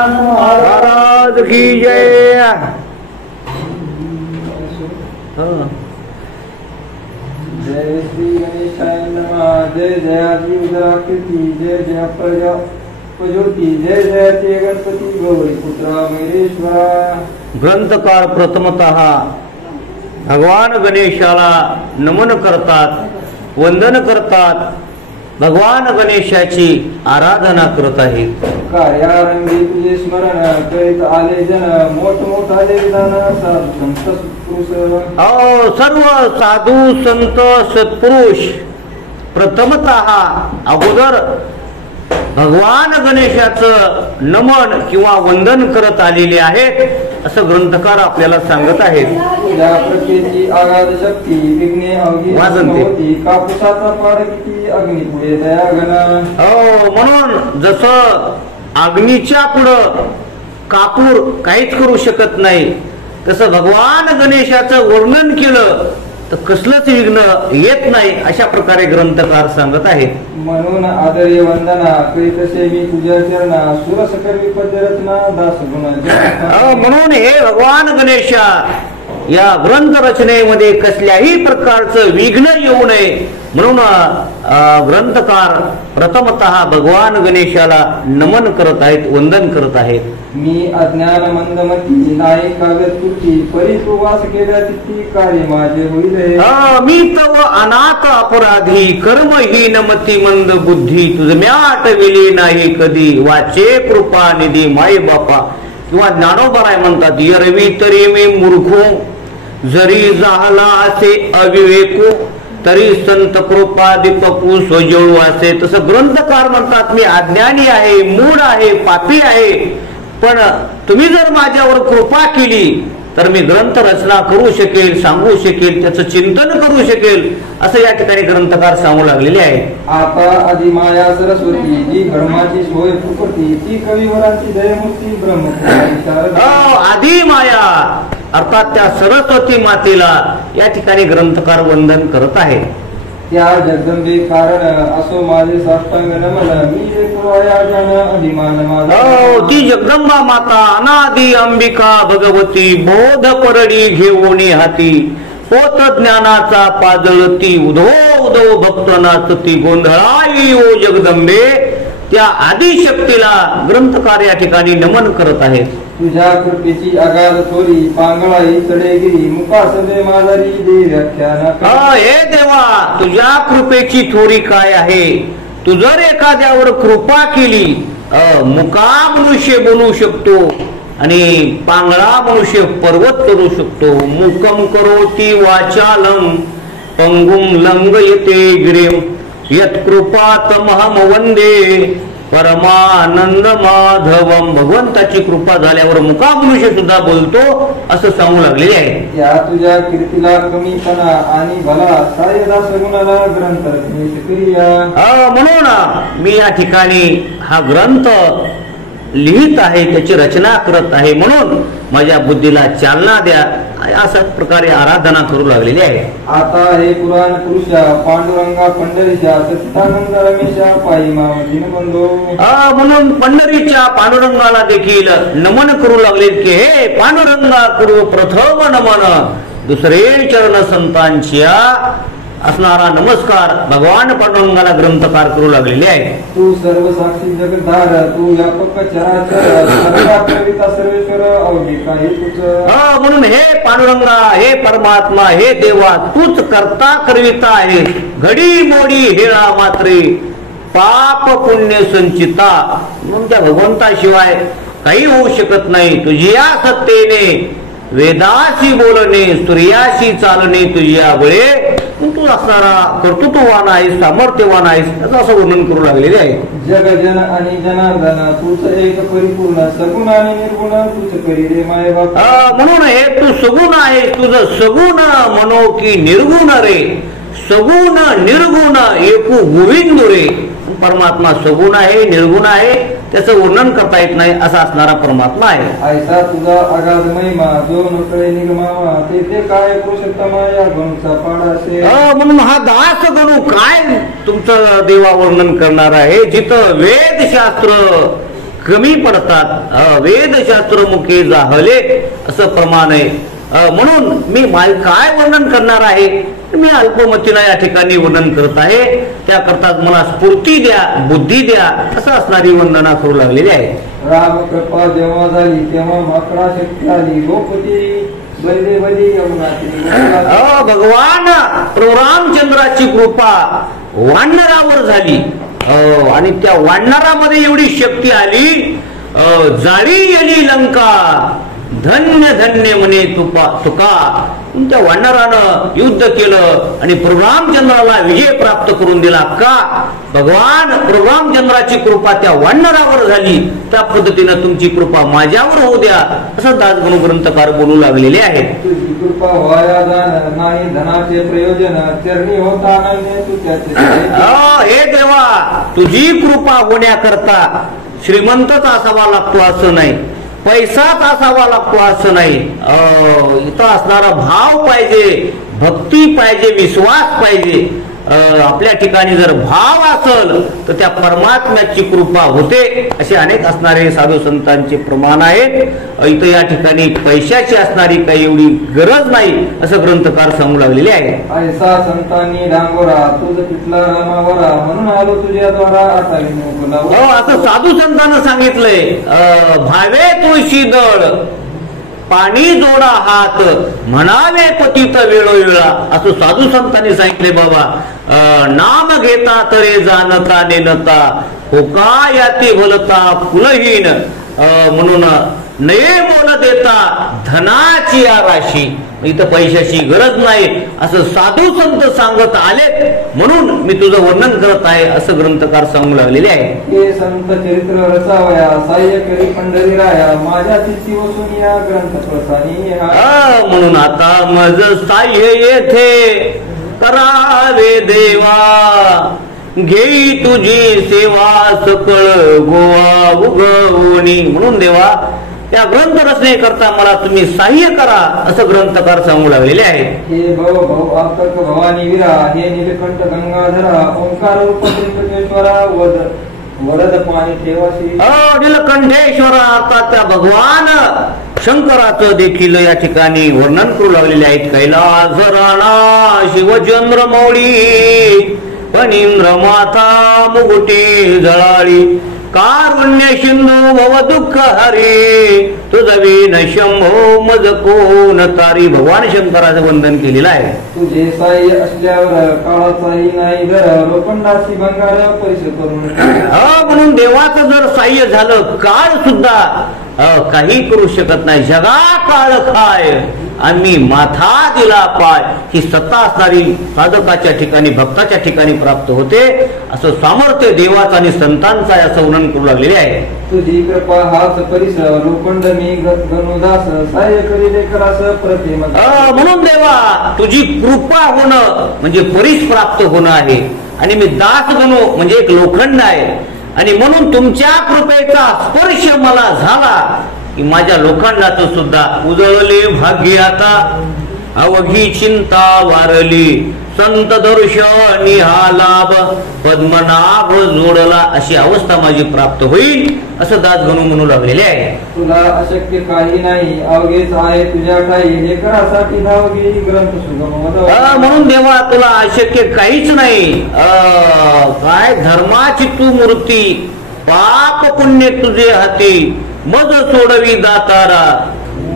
महाराज की जय। जय श्री गणेशाय नमः। जय जयाची उदराकृती, जय जय प्रजा प्रज्योती, जय जयाचे गणपती गौरी पुत्रा महेश्वरा। ग्रंथकार प्रथमतः भगवान गणेशाला नमन करतात, वंदन करतात, भगवान गणेशाची आराधना करत आहेत। कार्यारंभी तुझे स्मरण करीत आले जन, मोठ मोठाले विधान साधू संत सत्पुरुष। सर्व साधू संत सत्पुरुष प्रथमतः अगोदर भगवान गणेशाचं नमन किंवा वंदन करत आलेले आहेत असं ग्रंथकार आपल्याला सांगत आहेत। या प्रत्येची आगाध शक्ती विघ्ने अवघी होती, कापूसाचा पाड किती अग्नी पुढे दया घन। म्हणून जसं अग्नीच्या पुढं कापूर काहीच करू शकत नाही, तसं भगवान गणेशाचं वर्णन केलं तर कसलंच विघ्न येत नाही, अशा प्रकारे ग्रंथकार सांगत आहेत। म्हणून आदरे वंदना करीतसे मी तुझ्या चरणा, सुरस करवी पदरत्ना दास गुण। म्हणून हे भगवान गणेशा या ग्रंथ रचनेमध्ये कसल्याही प्रकारचं विघ्न येऊ नये म्हणून ग्रंथकार प्रथमतः भगवान गणेशाला नमन करत आहेत, वंदन करत आहेत। मी अज्ञान मंदमती नाही कागद तुटी, परी तू वास केल्या तिथे कार्य माझे होईल। मी तव अनाथ अपराधी, कर्महीन मती मंद बुद्धी, तुझ म्याटविली नाही कधी, वाचे कृपा निधी माई बापा। किंवा ज्ञानोबराय म्हणतात, यरवी तरी मी मूर्खो, जरी झाला असे अविवेको, तरी संत कृपा दीपकू स्वजळू असे। तसं ग्रंथकार म्हणतात, मी अज्ञानी आहे, मूढ आहे, पापी आहे, पण तुम्ही जर माझ्यावर कृपा केली तर मी ग्रंथ रचना करू शकेल, सांगू शकेल, त्याचं चिंतन करू शकेल, असं या ठिकाणी ग्रंथकार सांगू लागलेले आहे। आता आधी माया सरस्वती, जी धर्माची सोय फुकटी, ती कविवरांची दयमूर्ती ब्रह्म। आधी माया अर्थात त्या सरस्वती मातेला या ठिकाणी ग्रंथकार वंदन करत आहे। त्या जगदंबे कारण असो माझे साष्टांग नमन, मी अभिमान माझा। ती जगदंबा माता अनादी अंबिका भगवती, बोध परडी घेऊन हाती, पोत ज्ञानाचा पाजळती, उधो उधो भक्त नाचती, गोंधळाई ओ जगदंबे। त्या आदिशक्तीला ग्रंथकार या ठिकाणी नमन करत आहेत। तुझ्या कृपेची अगाध थोरी, पांगळाई चढेगिरी, मुखासदे माजारी दे व्याख्यान। हे देवा, तुझ्या कृपेची थोरी काय आहे? तू जर एखाद्यावर कृपा केली, मुका मनुष्य बनवू शकतो आणि पांगळा मनुष्य पर्वत करू शकतो। मुकम करोती वाचालम पंगुम लंघयते गिरिम, यत्कृपा तमहम वंदे परमानंद माधवम। भगवंताची कृपा झाल्यावर मुका मनुष्य सुद्धा बोलतो असं सांगू लागलेले आहे। या तुझ्या कीर्तीला कमीपणा आणि भला, सायदा सगुणाला ग्रंथ रचनेची। म्हणून मी या ठिकाणी हा ग्रंथ लिहित आहे, त्याची रचना करत आहे, म्हणून माझ्या बुद्धीला चालना द्या, अशा प्रकारे आराधना करू लागलेली आहे। आता हे पुराण पुरुषा, पांडुरंगा पंढरीच्या, सच्चिदानंद रमेशा, पायी मावतीन बंधो। म्हणून पंढरीच्या पांडुरंगाला देखील नमन करू लागले की हे पांडुरंगा करू प्रथम नमन, दुसरे चरण संतांच्या असणारा नमस्कार भगवान पांडुरंगाला ग्रंथकार करू लागलेले आहे। तू सर्व साक्षी जगद्धार, तू व्यापक चराचर, सर्वात्मविता सर्वेश्वर, अवघे काही तुझ। म्हणून हे पांडुरंगा, हे परमात्मा, हे देवा, तूच करता करविता आहे, घडी मोडी हेळा मात्रे, पाप पुण्य संचिता। म्हणून त्या भगवंताशिवाय काही होऊ शकत नाही। तुझ्या सत्तेने वेदाशी बोलणे, सूर्याशी चालणे तुझ्या बळे, तू असणारा कर्तृत्ववान आहेस, सामर्थ्यवान आहेस, त्याचं असं वर्णन करू लागलेले आहे। जग जन आणि जनार्दन, तूच एक परिपूर्ण, सगुण आणि निर्गुण, तूच करी रे माय बाप। म्हणून हे तू सगुण आहेस, तुझं सगुण म्हणो की निर्गुण रे, सगुण निर्गुण एकू गोविंद रे। परमात्मा सगुण आहे, निर्गुण आहे, त्याचं वर्णन करता येत नाही असा असणारा परमात्मा आहे। ऐसा तुझा अगाध महिमा, जो नकळे निगमावा, ते काय पुरुषोत्तमा या गुणचा पाडासे। म्हणून हा दास गणू काय तुमचं देवा वर्णन करणार आहे, जिथं वेदशास्त्र कमी पडतात. वेदशास्त्र मुखे जाहले असं प्रमाण आहे. म्हणून मी काय वर्णन करणार आहे, मी अल्पमतीला या ठिकाणी वर्णन करत आहे. त्याकरता मला स्फूर्ती द्या, बुद्धी द्या, असं असणारी वंदना करू लागलेली आहे. राम कृपा जेव्हा झाली तेव्हा माकडा शक्ती आली, गोपती बलदे बली यमुना. भगवान प्रभू रामचंद्राची कृपा वानरावर झाली आणि त्या वानरामध्ये एवढी शक्ती आली, जाळी गेली लंका, धन्य धन्य म्हणे तुका. त्या वानरानं युद्ध केलं आणि प्रभू रामचंद्राला विजय प्राप्त करून दिला. का? भगवान प्रभू रामचंद्राची कृपा त्या वानरावर झाली, त्या पद्धतीनं तुमची कृपा माझ्यावर होऊ द्या, असं दासगणू ग्रंथकार बोलू लागलेले आहेत. तुझी कृपा व्हाया दान, नाही धनाचे प्रयोजन, चरणी होता अनन्य तू त्याचे. हे देवा, तुझी कृपा होण्याकरता श्रीमंतच असावा लागतो असं नाही, पैसाच असावा लागतो असं नाही. इथं असणारा भाव पाहिजे, भक्ती पाहिजे, विश्वास पाहिजे. आपल्या ठिकाणी जर भाव असेल तर त्या परमात्म्याची कृपा होते. असे अनेक असणारे साधू संतांचे प्रमाण आहेत. इथं या ठिकाणी पैशाची असणारी काही एवढी गरज नाही, असं ग्रंथकार सांगू लागलेले आहे. ऐसा संतांनी डांगोरा, तुझ पिटला रामावरा, म्हणून आलो तुझ्या द्वारा असावी मोकला. असं साधू संतांना सांगितलंय. भावे तुळशी दळ, पाणी जोडा हात, म्हणावे पतित वेळोवेळा, असं साधू संतांनी सांगितले. बाबा, नाम घेता तरे जाणता नेनता, होका याती भलता कुलहीन, म्हणून नये बोल देता धनाची राशी. इथं पैशाची गरज नाही असं साधू संत सांगत आलेत, म्हणून मी तुझं वर्णन करत आहे, असं ग्रंथकार सांगू लागलेले आहे. हे संत चरित्र रसावया, साह्य करी पंढरी राया, माझ्या चित्ती वसून या ग्रंथ प्रसानी. म्हणून आता मज साह्य येथे करावे देवा, घेई तुझी सेवा सकळ गोवा उगवणी. म्हणून देवा, त्या ग्रंथ रचने करता मला तुम्ही सहाय्य करा, असं ग्रंथकार सांगू लागलेले आहे. हे भव भव आतक भवानी विरा, हे नीलकंठ गंगाधरा, ओंकार रूप त्रिंबकेश्वरा, वरद पाणी ठेवाशी. नीलकंठेश्वरा अर्थात त्या भगवान शंकराचं देखील या ठिकाणी वर्णन करू लागलेले आहेत. कैलास राणा शिवचंद्र मौळी, फणींद्र माथा मुकुटी जळाळी, कारुण्य सिंधू भव दुःख हरी, तुझवीन शंभो मज कोण तारी. भगवान शंकराचं वंदन केलेलं आहे. तुझे साई असल्यावर काळाचाही नाही दर, लोखंडाची भंगार परिस करून. म्हणून देवाचं जर साह्य झालं, काळ सुद्धा काही करू शकत नाही. जगा काळ काय आणि माथा दिला पाय, ही सत्ता असणारी साधकाच्या ठिकाणी, भक्ताच्या ठिकाणी प्राप्त होते. असं सामर्थ्य देवाचं आणि संतांचं असं वर्णन करू लागलेले आहे. तुझी कृपा हाच परिस, लोखंड मी गणुदास, साह्य करी लेकरास प्रतिम. म्हणून देवा, तुझी कृपा होणं म्हणजे परीस प्राप्त होणं आहे, आणि मी दास गणू म्हणजे एक लोखंड आहे. आणि म्हणून तुमच्या कृपेचा स्पर्श मला झाला की माझ्या लोखंडाचं सुद्धा उजळले भाग्य आता, अवघी चिंता वारली, संत दर्शनी हा लाभ, पद्मनाभ जोडला, अशी अवस्था माझी प्राप्त होईल, असं दासगणू म्हणू लागलेले आहे. तुला अशक्य काही नाही, अवघेच आहे तुझ्या काही, हे करासाठी धावगी ग्रंथ सुगम. म्हणून देवा, तुला अशक्य काहीच नाही. काय धर्माची तू मूर्ती, पाप पुण्य तुझे हाती, मज सोडवी दातारा,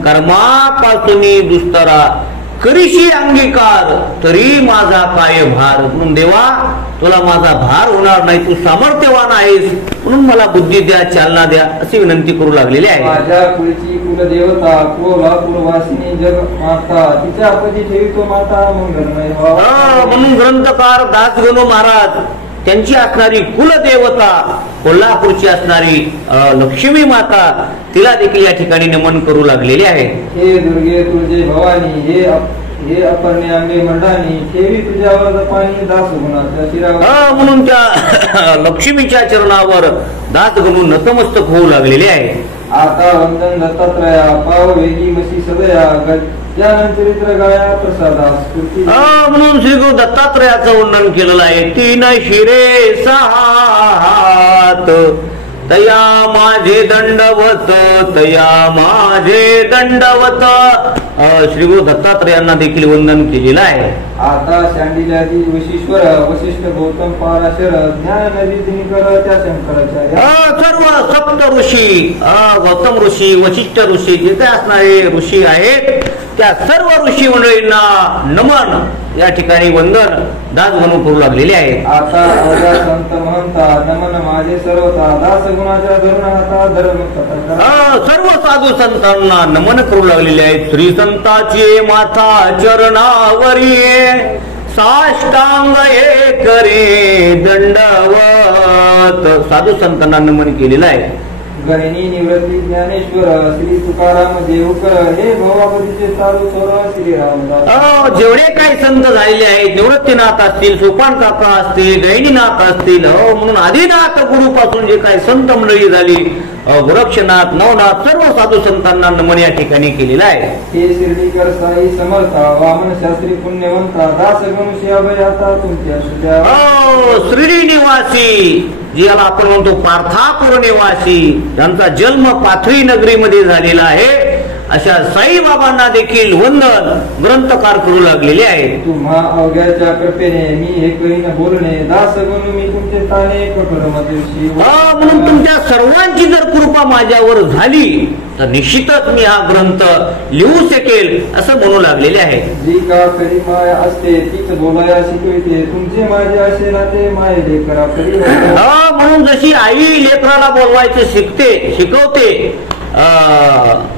कर्मापासून दुस्तरा, करीशी अंगीकार तरी माझा काय भार. म्हणून देवा, तुला माझा भार होणार नाही, तू सामर्थ्यवान आहेस, म्हणून मला बुद्धी द्या, चालना द्या, अशी विनंती करू लागलेली आहे. माझ्या कुळची कुलदेवता, कोल्हापूरवासिनी जग माता, तिच्या पदी ठेवितो माता मंगलमय. म्हणून ग्रंथकार दासगणू महाराज त्यांची असणारी कुलदेवता, कोल्हापूरची असणारी लक्ष्मी माता, तिला देखील या ठिकाणी नमन करू लागलेले आहे. हे दुर्गे तुझे भवानी, हे अपर्णे आंबे मर्दानी, ठेवी तुझ्यावर पाणी दास गुणाच्या शिरावर. म्हणून त्या लक्ष्मीच्या चरणावर दासगणू नतमस्तक होऊ लागलेले आहे. आता वंदन दत्तात्रया, पाव वेगी मशी सदया, चरित्र गाया प्रसादास. म्हणून श्री गुरु दत्तात्रयाचं वर्णन केलेलं आहे. तीन शिरे 6 हात, तया माझे दंडवत, तया माझे दंडवत. श्री गुरु दत्तात्रयांना देखील वंदन केलेलं आहे. आता शांडिल्यादी वशिष्ठर वशिष्ठ गौतम पाराशर ज्ञान नदी दिनकर त्या शंकराचार्य सर्व सप्त ऋषी, गौतम ऋषी, वशिष्ठ ऋषी, जे काही असणारे ऋषी आहेत त्या सर्व ऋषी मंडळींना नमन या ठिकाणी वंदन दास म्हणून करू लागलेले आहेत. आता अवघ्या संत महंता नमन माझे सर्वता दास गुणाच्या धरून आता धर्म सर्व साधू संतांना नमन करू लागलेले आहेत. श्री संताची माथा चरणावरी साष्टांग हे करे दंडवत. साधू संतांना नमन केलेलं आहे. गहिनी निवृत्ती ज्ञानेश्वर श्री तुकाराम देवकर हे भवापतीचे चालू स्वर श्री रामदास. जेवढे काही संत झालेले आहेत, निवृत्तीनाथ असतील, सोपान काका असतील, गहिनीनाथ असतील, म्हणून आदिनाथ गुरु पासून जे काही संत मंडळी झाली, गोरक्षनाथ, नवनाथ, सर्व साधू संतांना नमन या ठिकाणी केलेला आहे. हे शिर्डीकर साई समर्था वामन शास्त्री पुण्यवंता दास गणुष्य अभयाता तुमच्या सुद्या. श्रीडी निवासी, ज्याला आपण म्हणतो पार्थापूर निवासी, त्यांचा जन्म पाथरी नगरीमध्ये झालेला आहे, अशा साईबाबांना देखील वंदन ग्रंथकार करू लागलेले आहे. तुम्हा अवघ्याच्या कृपेने मी हे कळीन बोलणे दास गणू मी तुमचे ताने दिवशी. म्हणून तुमच्या सर्वांची जर कृपा माझ्यावर झाली तर निश्चितच मी हा ग्रंथ लिहू शकेल असं म्हणू लागलेले आहे. जी का खरी माया असते तीच बोलाया शिकविते तुमचे माझे असे नाते माय लेकरा खरी. म्हणून जशी आई लेकराला बोलवायचं शिकवते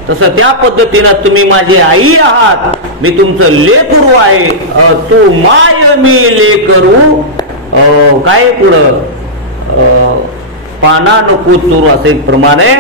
तसं त्या पद्धतीनं तुम्ही माझी आई आहात, मी तुमचं लेकरू आहे. तू माय मी लेकरू काय पुढं पाना नको चोरू असे प्रमाणे.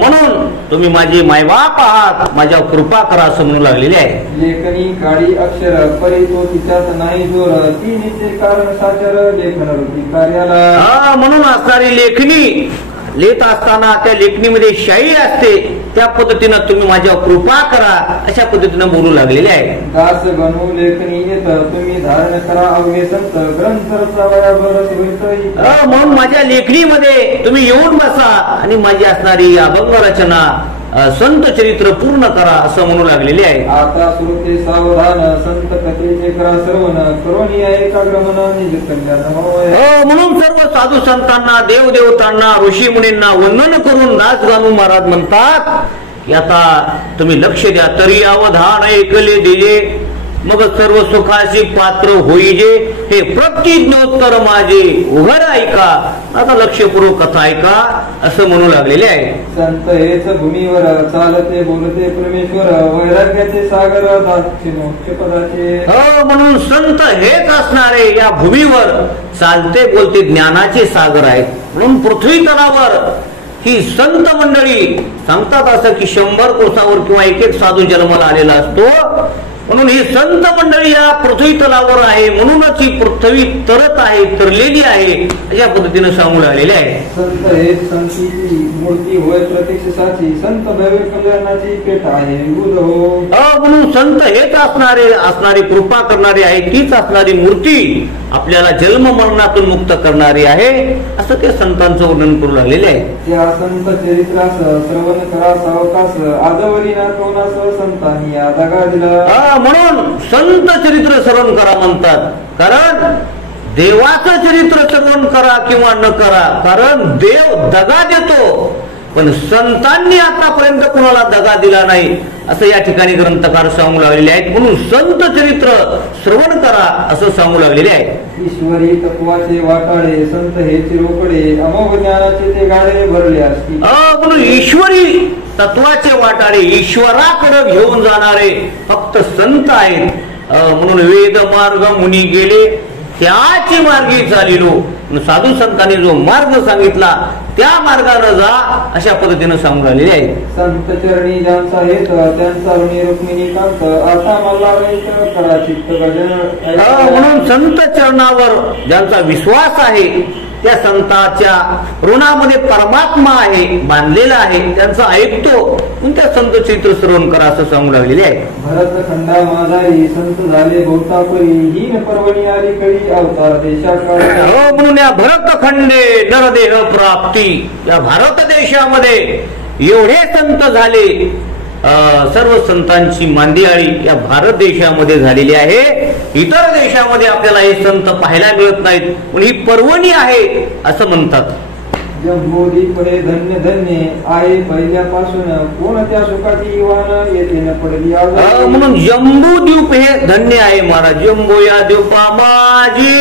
म्हणून तुम्ही माझे मायबाप आहात, माझ्यावर कृपा करा असं म्हणू लागलेले आहे. लेखनी काळी अक्षर परी तो तिच्यात नाही जोर ती नित्य कारण साचर लेखन रूपी कार्याला. म्हणून असणारी लेखनी लिहित असताना त्या लेखणीमध्ये शाई असते, त्या पद्धतीनं तुम्ही माझ्यावर कृपा करा अशा पद्धतीनं बोलू लागलेले आहे. दास गणू लेखनी येत तुम्ही धारण करा अवघे संत ग्रंथ म्हणून माझ्या लेखणीमध्ये तुम्ही येऊन बसा आणि माझी असणारी अभंग रचना संत चरित्र पूर्ण करा असं म्हणू लागलेले आहे. आता श्रोते सावधान संत कथेचे करा श्रवण करून एकाग्र मनाने म्हणून सर्व साधू संतांना, देवदेवतांना, ऋषी मुनींना वंदन करून दास गणू महाराज म्हणतात की आता तुम्ही लक्ष द्या. तरी अवधान ऐकले दिले मग सर्व सुखाशी पात्र होईजे हे प्रतिज्ञोत्तर माझे उघड ऐका. आता लक्षपूर्वक कथा ऐका असं म्हणू लागलेले आहे. संत हेच भूमीवर चालते बोलते परमेश्वर वैराग्याचे सागर पदाचे. म्हणून संत हेच असणारे या भूमीवर चालते बोलते ज्ञानाचे सागर आहेत. म्हणून पृथ्वी तलावर ही संत मंडळी सांगतात असं की 100 कोसावर किंवा एक साधू जन्माला आलेला असतो. म्हणून ही संत मंडळी या पृथ्वी तलावर आहे, म्हणूनच ही पृथ्वी तरत आहे, तरलेली आहे अशा पद्धतीने सांगू लागलेले आहे. संत हे संतीची मूर्ती होय प्रत्यक्षाची संत भव्य कल्याणाची पेठ आहे. म्हणून संत हेच असणारी कृपा करणारी आहे, तीच असणारी मूर्ती आपल्याला जन्म मरणातून मुक्त करणारी आहे असं ते संतांचं वर्णन करू लागलेले आहे. त्या संत चरित्रास श्रवण करा सावकाश आजवरी ना कोणास संतांनी दगा दिला. म्हणून संत चरित्र श्रवण करा म्हणतात, कारण देवाचं चरित्र श्रवण करा किंवा न करा, कारण देव दगा देतो पण संतांनी आतापर्यंत कोणाला दगा दिला नाही असं या ठिकाणी ग्रंथकार सांगू लागलेले आहेत. म्हणून संत चरित्र श्रवण करा असं सांगू लागलेले आहे. ईश्वरी तत्वाचे वाटाळे संत हे चिरोकडे अमोघ ज्ञानाचे ते गाडे भरले असतील. म्हणून ईश्वरी तत्वाचे वाटाळे ईश्वराकडे घेऊन जाणारे फक्त संत आहेत. म्हणून वेद मार्ग मुनी गेले त्याची मार्गी चालिलो. साधू संतांनी जो मार्ग सांगितला त्या मार्गाने जा अशा पद्धतीने सांगून राहिलेले आहे. संत चरणी ज्यांचा हेत त्यांचा ऋणी रुक्मिणी कांत आता मला करा चित्त गजन. म्हणून संत चरणावर ज्यांचा विश्वास आहे त्या संतांच्या ऋणामध्ये परमात्मा आहे, बांधलेला आहे, त्यांचं ऐकतो म्हणून त्या संत चरित्र श्रवण करा असं सांगू लागलेले आहे. भरत खंडा माझारी संत झाले बहुतापरी हीन पर्वणी आली कळी अवतार देशाकाळी. हो, म्हणून या भरतखंडे नरदेह प्राप्ती, या भारत देशामध्ये एवढे संत झाले. सर्व संतांची मांदियाळी या भारत देशामध्ये झालेली आहे. इतर देशामध्ये आपल्याला हे संत पाहायला मिळत नाहीत, पण ही पर्वणी आहे असं म्हणतात. जम्बोदीप हे धन्य धन्य आहे पहिल्यापासून कोणत्या सुखाची वाण येते न पडली आज. म्हणून जम्बूद्वीप हे धन्य आहे महाराज. जम्बो या द्वीपा माझी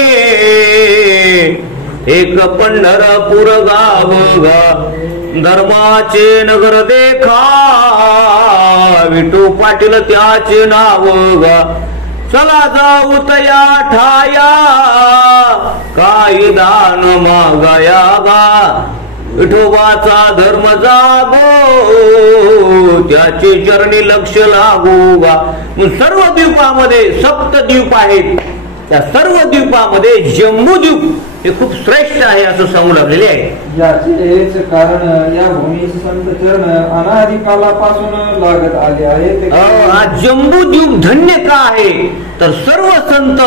एक पंढरपूर गाव गा, धर्माचे नगर देखा विठू पाटील त्याचे नाव गा. चला जाऊ तया ठाया काही दान मागाया गा. विठोबाचा धर्म जागो त्याचे चरणी लक्ष लागू गा. सर्व द्वीपामध्ये सप्तद्वीप आहेत. त्या सर्व द्वीपामध्ये जम्बूद्वीप हे खूप श्रेष्ठ आहे असं सांगू लागलेले आहे. याचे हेच कारण या भूमीस संत चरण अनादि कालापासून लागत आले आहेत. हा जम्बूद्वीप धन्य का आहे तर सर्व संत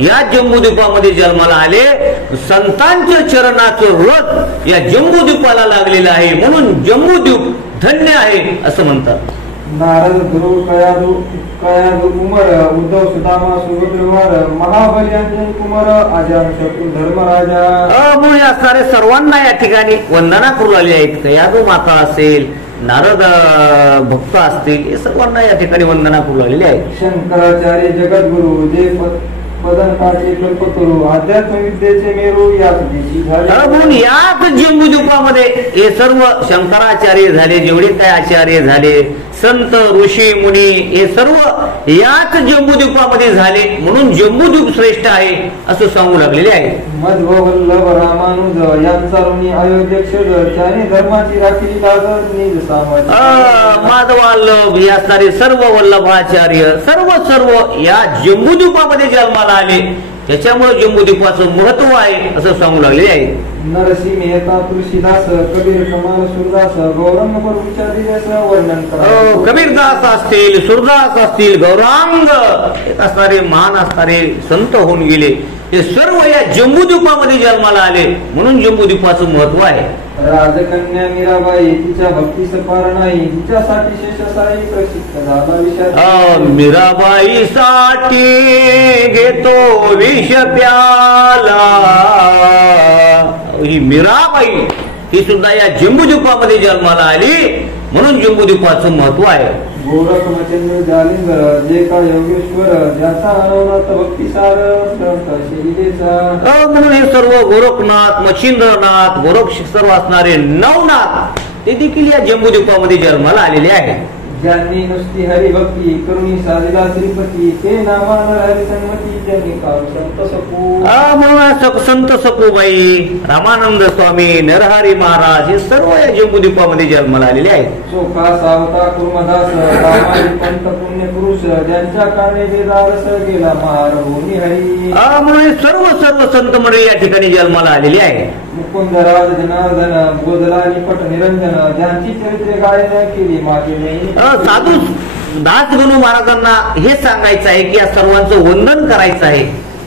या जम्बूद्वीपामध्ये जन्माला आले. संतांच्या चरणाचं व्रत या जम्बूद्वीपाला लागलेलं आहे म्हणून जम्बूद्वीप धन्य आहे असं म्हणतात. नारद ध्रुव कयादू कुमार उद्धव सुदामा सुभद्रवार महाबली अंजन कुमार आजान शत्रु धर्मराजा. म्हणून असणारे सर्वांना या ठिकाणी वंदना करू लागले आहेत. कयादू माता असेल, नारद भक्त असतील, हे सर्वांना या ठिकाणी वंदना करू लागलेली आहे. शंकराचार्य जगद्गुरु जे पदनकाचे कल्पतरू अध्यात्म विद्येचे मेरू याच दिशी झाले. म्हणून याच जम्बूद्वीपामध्ये हे सर्व शंकराचार्य झाले, जेवढे काय आचार्य झाले, संत ऋषी मुनी हे सर्व याच जम्बूद्वीपामध्ये झाले म्हणून जम्बूद्वीप श्रेष्ठ आहे असं सांगू लागलेले आहे. मध्ववल्लभ रामानुज यांचा ऋणी अयोध्यक्षर त्याने धर्माची राखली लाज निज सामाजिक. माधवल्लभ हे असणारे सर्व वल्लभाचार्य सर्व या जम्बूद्वीपामध्ये जन्माला आले. त्याच्यामुळे जम्बूद्वीपाचं महत्व आहे असं सांगू लागले आहे. नरसिंह मेहता तुळशीदास कबीर कमाल सुरदास गौरंग विचार वर्णन करा. कबीरदास असतील, सुरदास असतील, गौरांग असणारे महान असणारे संत होऊन गेले. हे सर्व या जम्बूद्वीपामध्ये जन्माला आले म्हणून जम्बूद्वीपाचं महत्व आहे. राजकन्या मीराबाई तिच्या भक्तीस पार नाही तिच्यासाठी शेषसाई प्रसिद्ध झाला विषय. मीराबाई साठी घेतो विष प्याला. ही मीराबाई ही सुद्धा या जम्बूद्वीपामध्ये जन्माला आली म्हणून जम्बूद्वीपाचं महत्व आहे. गोरख मचंद्र जालिंदर जे का योगेश्वर ज्याचा अनवनाथ भक्तिसार म्हणून हे सर्व गोरखनाथ, मच्छिंद्रनाथ, गोरख सर्व असणारे नवनाथ ते देखील या जम्बूद्वीपामध्ये जन्माला आलेले आहे. ज्यांनी नुसती हरिभक्ती करुणी साधिला श्रीपती ते नामान हरिसंमती त्यांनी काम संत सकू. म्हणून संत सखूबाई, रामानंद स्वामी, नरहरी महाराज हे सर्व या जम्बूद्वीपामध्ये जन्माला आलेले आहेत. चोखा सावता कुर्मदास रामाजी पंत पुण्य पुरुष ज्यांच्या कारणे वेदारस गेला महार होनी हरी. म्हणून सर्व संत मंडळी या ठिकाणी जन्माला आलेली आहे. मुकुंदराज जनार्दन बोधला निपट निरंजन ज्यांची चरित्रे गायन केली मागे नाही. साधू दास गणू महाराजांना हे सांगायचं आहे की या सर्वांचं वंदन करायचं आहे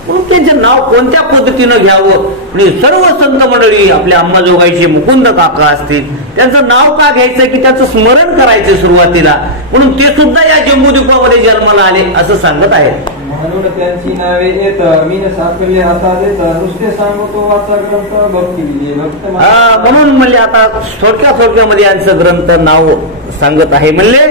म्हणून त्यांचं नाव कोणत्या पद्धतीनं घ्यावं. म्हणजे सर्व संत मंडळी आपल्या अंबाजोगाईचे मुकुंद काका असतील त्यांचं नाव का घ्यायचं की त्याचं स्मरण करायचं सुरुवातीला म्हणून ते सुद्धा या जम्बूद्वीपामध्ये जन्माला आले असं सांगत आहेत. म्हणून त्यांची नावे येत मीन सापडले आता देत नुसते सांगतो वाचा ग्रंथ भक्ती भक्त. म्हणून म्हणले आता थोडक्यामध्ये यांचं ग्रंथ नाव सांगत आहे म्हणले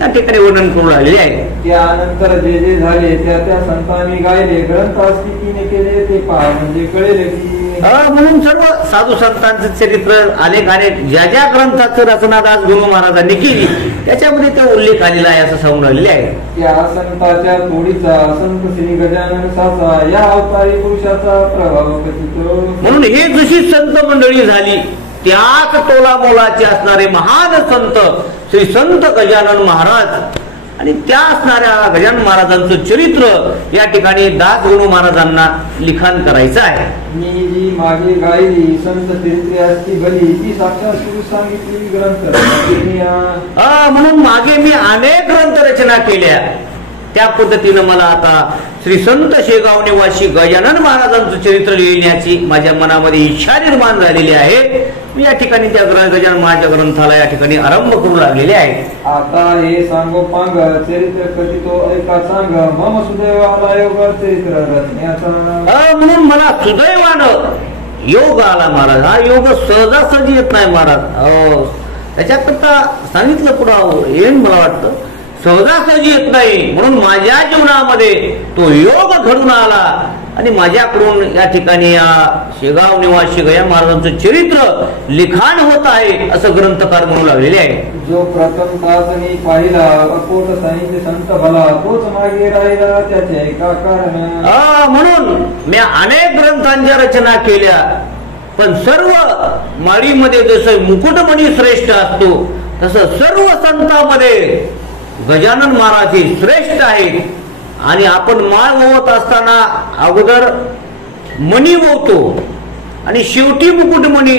या ठिकाणी वर्णन करू लागले आहे. त्यानंतर जे जे झाले त्या संतांनी गायले ग्रंथ स्थितीने केले ते पहा म्हणजे कळेल की. म्हणून सर्व साधू संतांचं चरित्र अनेक ज्या ज्या ग्रंथाचं रचना दास गणू महाराजांनी केली त्याच्यामध्ये तो उल्लेख आलेला आहे असं सांगून राहिलेले आहे. त्या संतांच्या तोडीचा संत श्री गजानन साचा या अवतारी पुरुषाचा प्रभाव कथित. म्हणून हे जशी संत मंडळी झाली त्याच तोला मोलाचे असणारे महान संत श्री संत गजानन महाराज आणि त्या असणाऱ्या गजानन महाराजांचं चरित्र या ठिकाणी दासगणू महाराजांना लिखाण करायचं आहे. मी जी मागे गायली संत चरित्रे असती भली ती साक्षात सुरू सांगितली ग्रंथ म्हणून मागे मी अनेक ग्रंथ रचना केल्या. त्या पद्धतीनं मला आता श्री संत शेगाव निवासी गजानन महाराजांचं चरित्र लिहिण्याची माझ्या मनामध्ये इच्छा निर्माण झालेली आहे. मी या ठिकाणी त्या गजानन महाराज ग्रंथाला या ठिकाणी आरंभ करू लागलेले आहे. आता हे सांगो पांग चरित्र कथितो ऐका सांग मम सुदैवाला योग चरित्र रचण्याचा. म्हणून मला सुदैवानं योग आला महाराज. हा योग सहजासहजी येत नाही महाराज. त्याच्याकरता सांगितलं पुढं येईन मला वाटतं. सहजासहजी येत नाही म्हणून माझ्या जीवनामध्ये तो योग घडून आला आणि माझ्याकडून या ठिकाणी या शेगाव निवासी गजानन महाराजांचं चरित्र लिखाण होत आहे असं ग्रंथकार म्हणू लागलेले आहे. जो प्रथम तासनी पाहिला अकोट साहित्य संत भला तोच मागे राहिला त्याचे एका कारण. म्हणून मी अनेक ग्रंथांच्या रचना केल्या पण सर्व माळीमध्ये जसं मुकुटमणी श्रेष्ठ असतो तसं सर्व संतांमध्ये गजानन महाराज हे श्रेष्ठ आहेत. आणि आपण माळ ओवत असताना अगोदर मणी ओवतो आणि शेवटी मुकुटमणी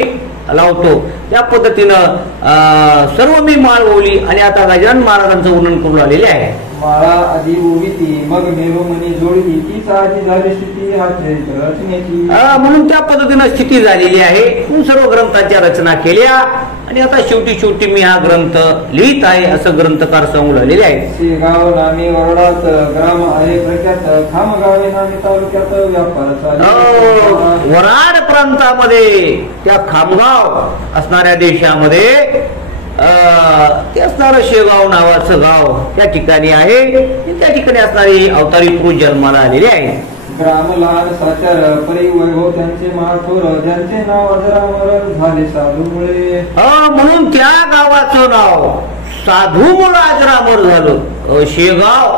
लावतो. त्या पद्धतीनं सर्व मी माळ ओवली आणि आता गजानन महाराजांचं वर्णन करून आलेले आहे. माळा आधी ओविती मग मेरुमणी जोडली तीच आधी झाली स्थिती हा चरित्र रचनेची. म्हणून त्या पद्धतीनं स्थिती झालेली आहे. सर्व ग्रंथांच्या रचना केल्या आणि आता शेवटी मी हा ग्रंथ लिहित आहे असं ग्रंथकार सांगू लागलेले आहे. शेगाव नामे वरडात ग्राम आहे प्रख्यात खामगावे नामे तालुक्यात व्यापार चालू. वराड प्रांतामध्ये त्या खामगाव असणाऱ्या देशामध्ये ते असणारं शेगाव नावाचं गाव त्या ठिकाणी आहे. त्या ठिकाणी असणारी अवतारी पुरुष जन्माला आलेले आहे. ग्राम लहान साचार परी वैभव त्यांचे महाथोर ज्यांचे नाव अजरामर झाले साधूमुळे. म्हणून त्या गावाचं नाव साधूमुळे अजरामर झालं. शेगाव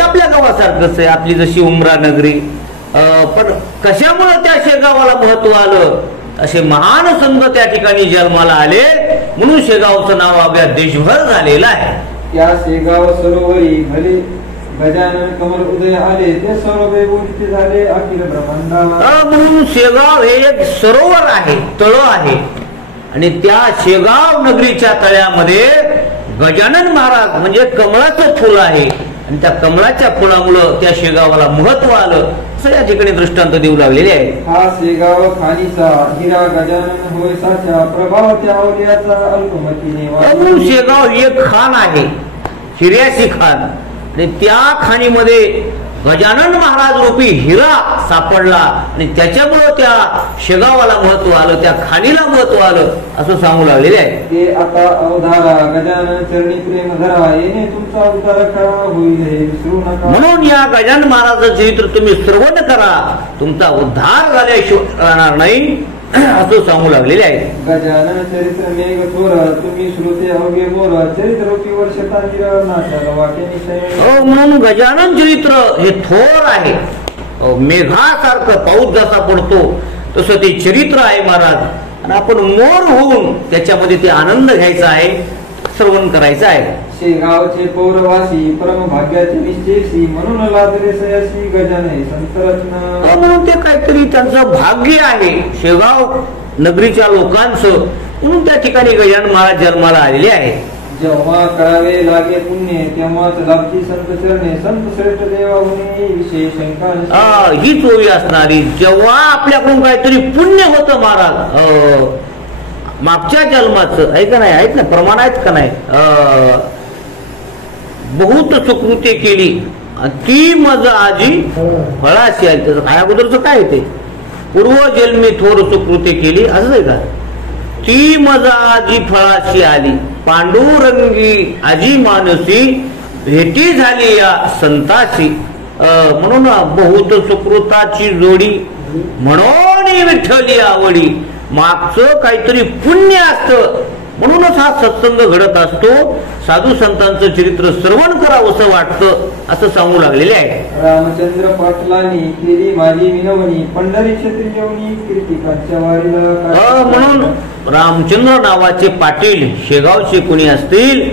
आपल्या गावासारखंच आहे. आपली जशी उमरा नगरी. पण कशामुळे त्या शेगावाला महत्व आलं असे महान संत त्या ठिकाणी जन्माला आले म्हणून शेगावचं नाव आपल्या देशभर झालेलं आहे. त्या शेगाव सरोवरी भले गजानन कमल उदय आले ते सरोवर बोलते झाले अखिल ब्रह्मांडा. म्हणून शेगाव हे एक सरोवर आहे, तळ आहे आणि त्या शेगाव नगरीच्या तळ्यामध्ये गजानन महाराज म्हणजे कमळाचं फुल आहे आणि त्या कमळाच्या फुलामुळं त्या शेगावाला महत्व आलं असं या ठिकाणी दृष्टांत देऊ लागलेले आहे. हा शेगाव खाणीचा हिरा गजानन होय साचा प्रभाव त्या अवलियाचा अल्पमतीने. म्हणून शेगाव ही एक खाण आहे, हिऱ्याची खाण आणि त्या खाणीमध्ये गजानन महाराज रूपी हिरा सापडला आणि त्याच्यामुळे त्या शेगावाला महत्व आलं, त्या खाणीला महत्व आलं असं सांगू लागलेले आहे. ते आता अवधारा गजानन चरणी प्रेम धरा येणे तुमचा उद्धार खरा होईल हे विसरू नका. म्हणून या गजानन महाराजांचं चरित्र तुम्ही श्रवण करा, तुमचा उद्धार झाल्याशिवाय राहणार नाही असं सांगू लागलेले आहे. गजानन चरित्र मेघ थोर तुम्ही श्रोते अवघे मोर चरित्र रूपी वर्ष वाटे निश्चय. म्हणून गजानन चरित्र हे थोर आहे. मेघासारखं पाऊस जसा पडतो तसं ते चरित्र आहे महाराज. आणि आपण मोर होऊन त्याच्यामध्ये ते आनंद घ्यायचा आहे, श्रवण करायचं आहे. शेगावचे पौरवासी परम भाग्याचे निश्चयसी म्हणून लादले सयासी गजानन संत रत्न. म्हणून ते काहीतरी त्यांचं भाग्य आहे शेगाव नगरीच्या लोकांचं म्हणून त्या ठिकाणी गजानन महाराज जन्माला आलेले आहे. जेव्हा करावे लागे पुण्य तेव्हाच लाभती संत चरणे संत श्रेष्ठ देवा होणे विशेष शंका. ही चोवी असणारी जेव्हा आपल्याकडून काहीतरी पुण्य होतं महाराज मागच्या जन्माचं आहे का नाही, आहेत ना प्रमाण आहेत का नाही. बहुत सुकृती केली ती मज आजी फळाशी आहे. त्याचं काय अगोदरच काय ते पूर्वजन्मी थोर सुकृती केली असं आहे का. ती मज आजी फळाशी आली पांडुरंगी आजी मानसी भेटी झाली या संताशी. म्हणून बहुत सुकृताची जोडी म्हणून विठ्ठली आवडी. मागचं काहीतरी पुण्य असतं म्हणूनच हा सत्संग घडत असतो. साधू संतांचं चरित्र श्रवण करावं असं वाटतं असं सांगू लागलेले आहे. रामचंद्र पाटलांनी केली माझी विनवणी पंढरी क्षेत्री कीर्तिकांच्या वारीला. म्हणून रामचंद्र नावाचे पाटील शेगावचे कोणी असतील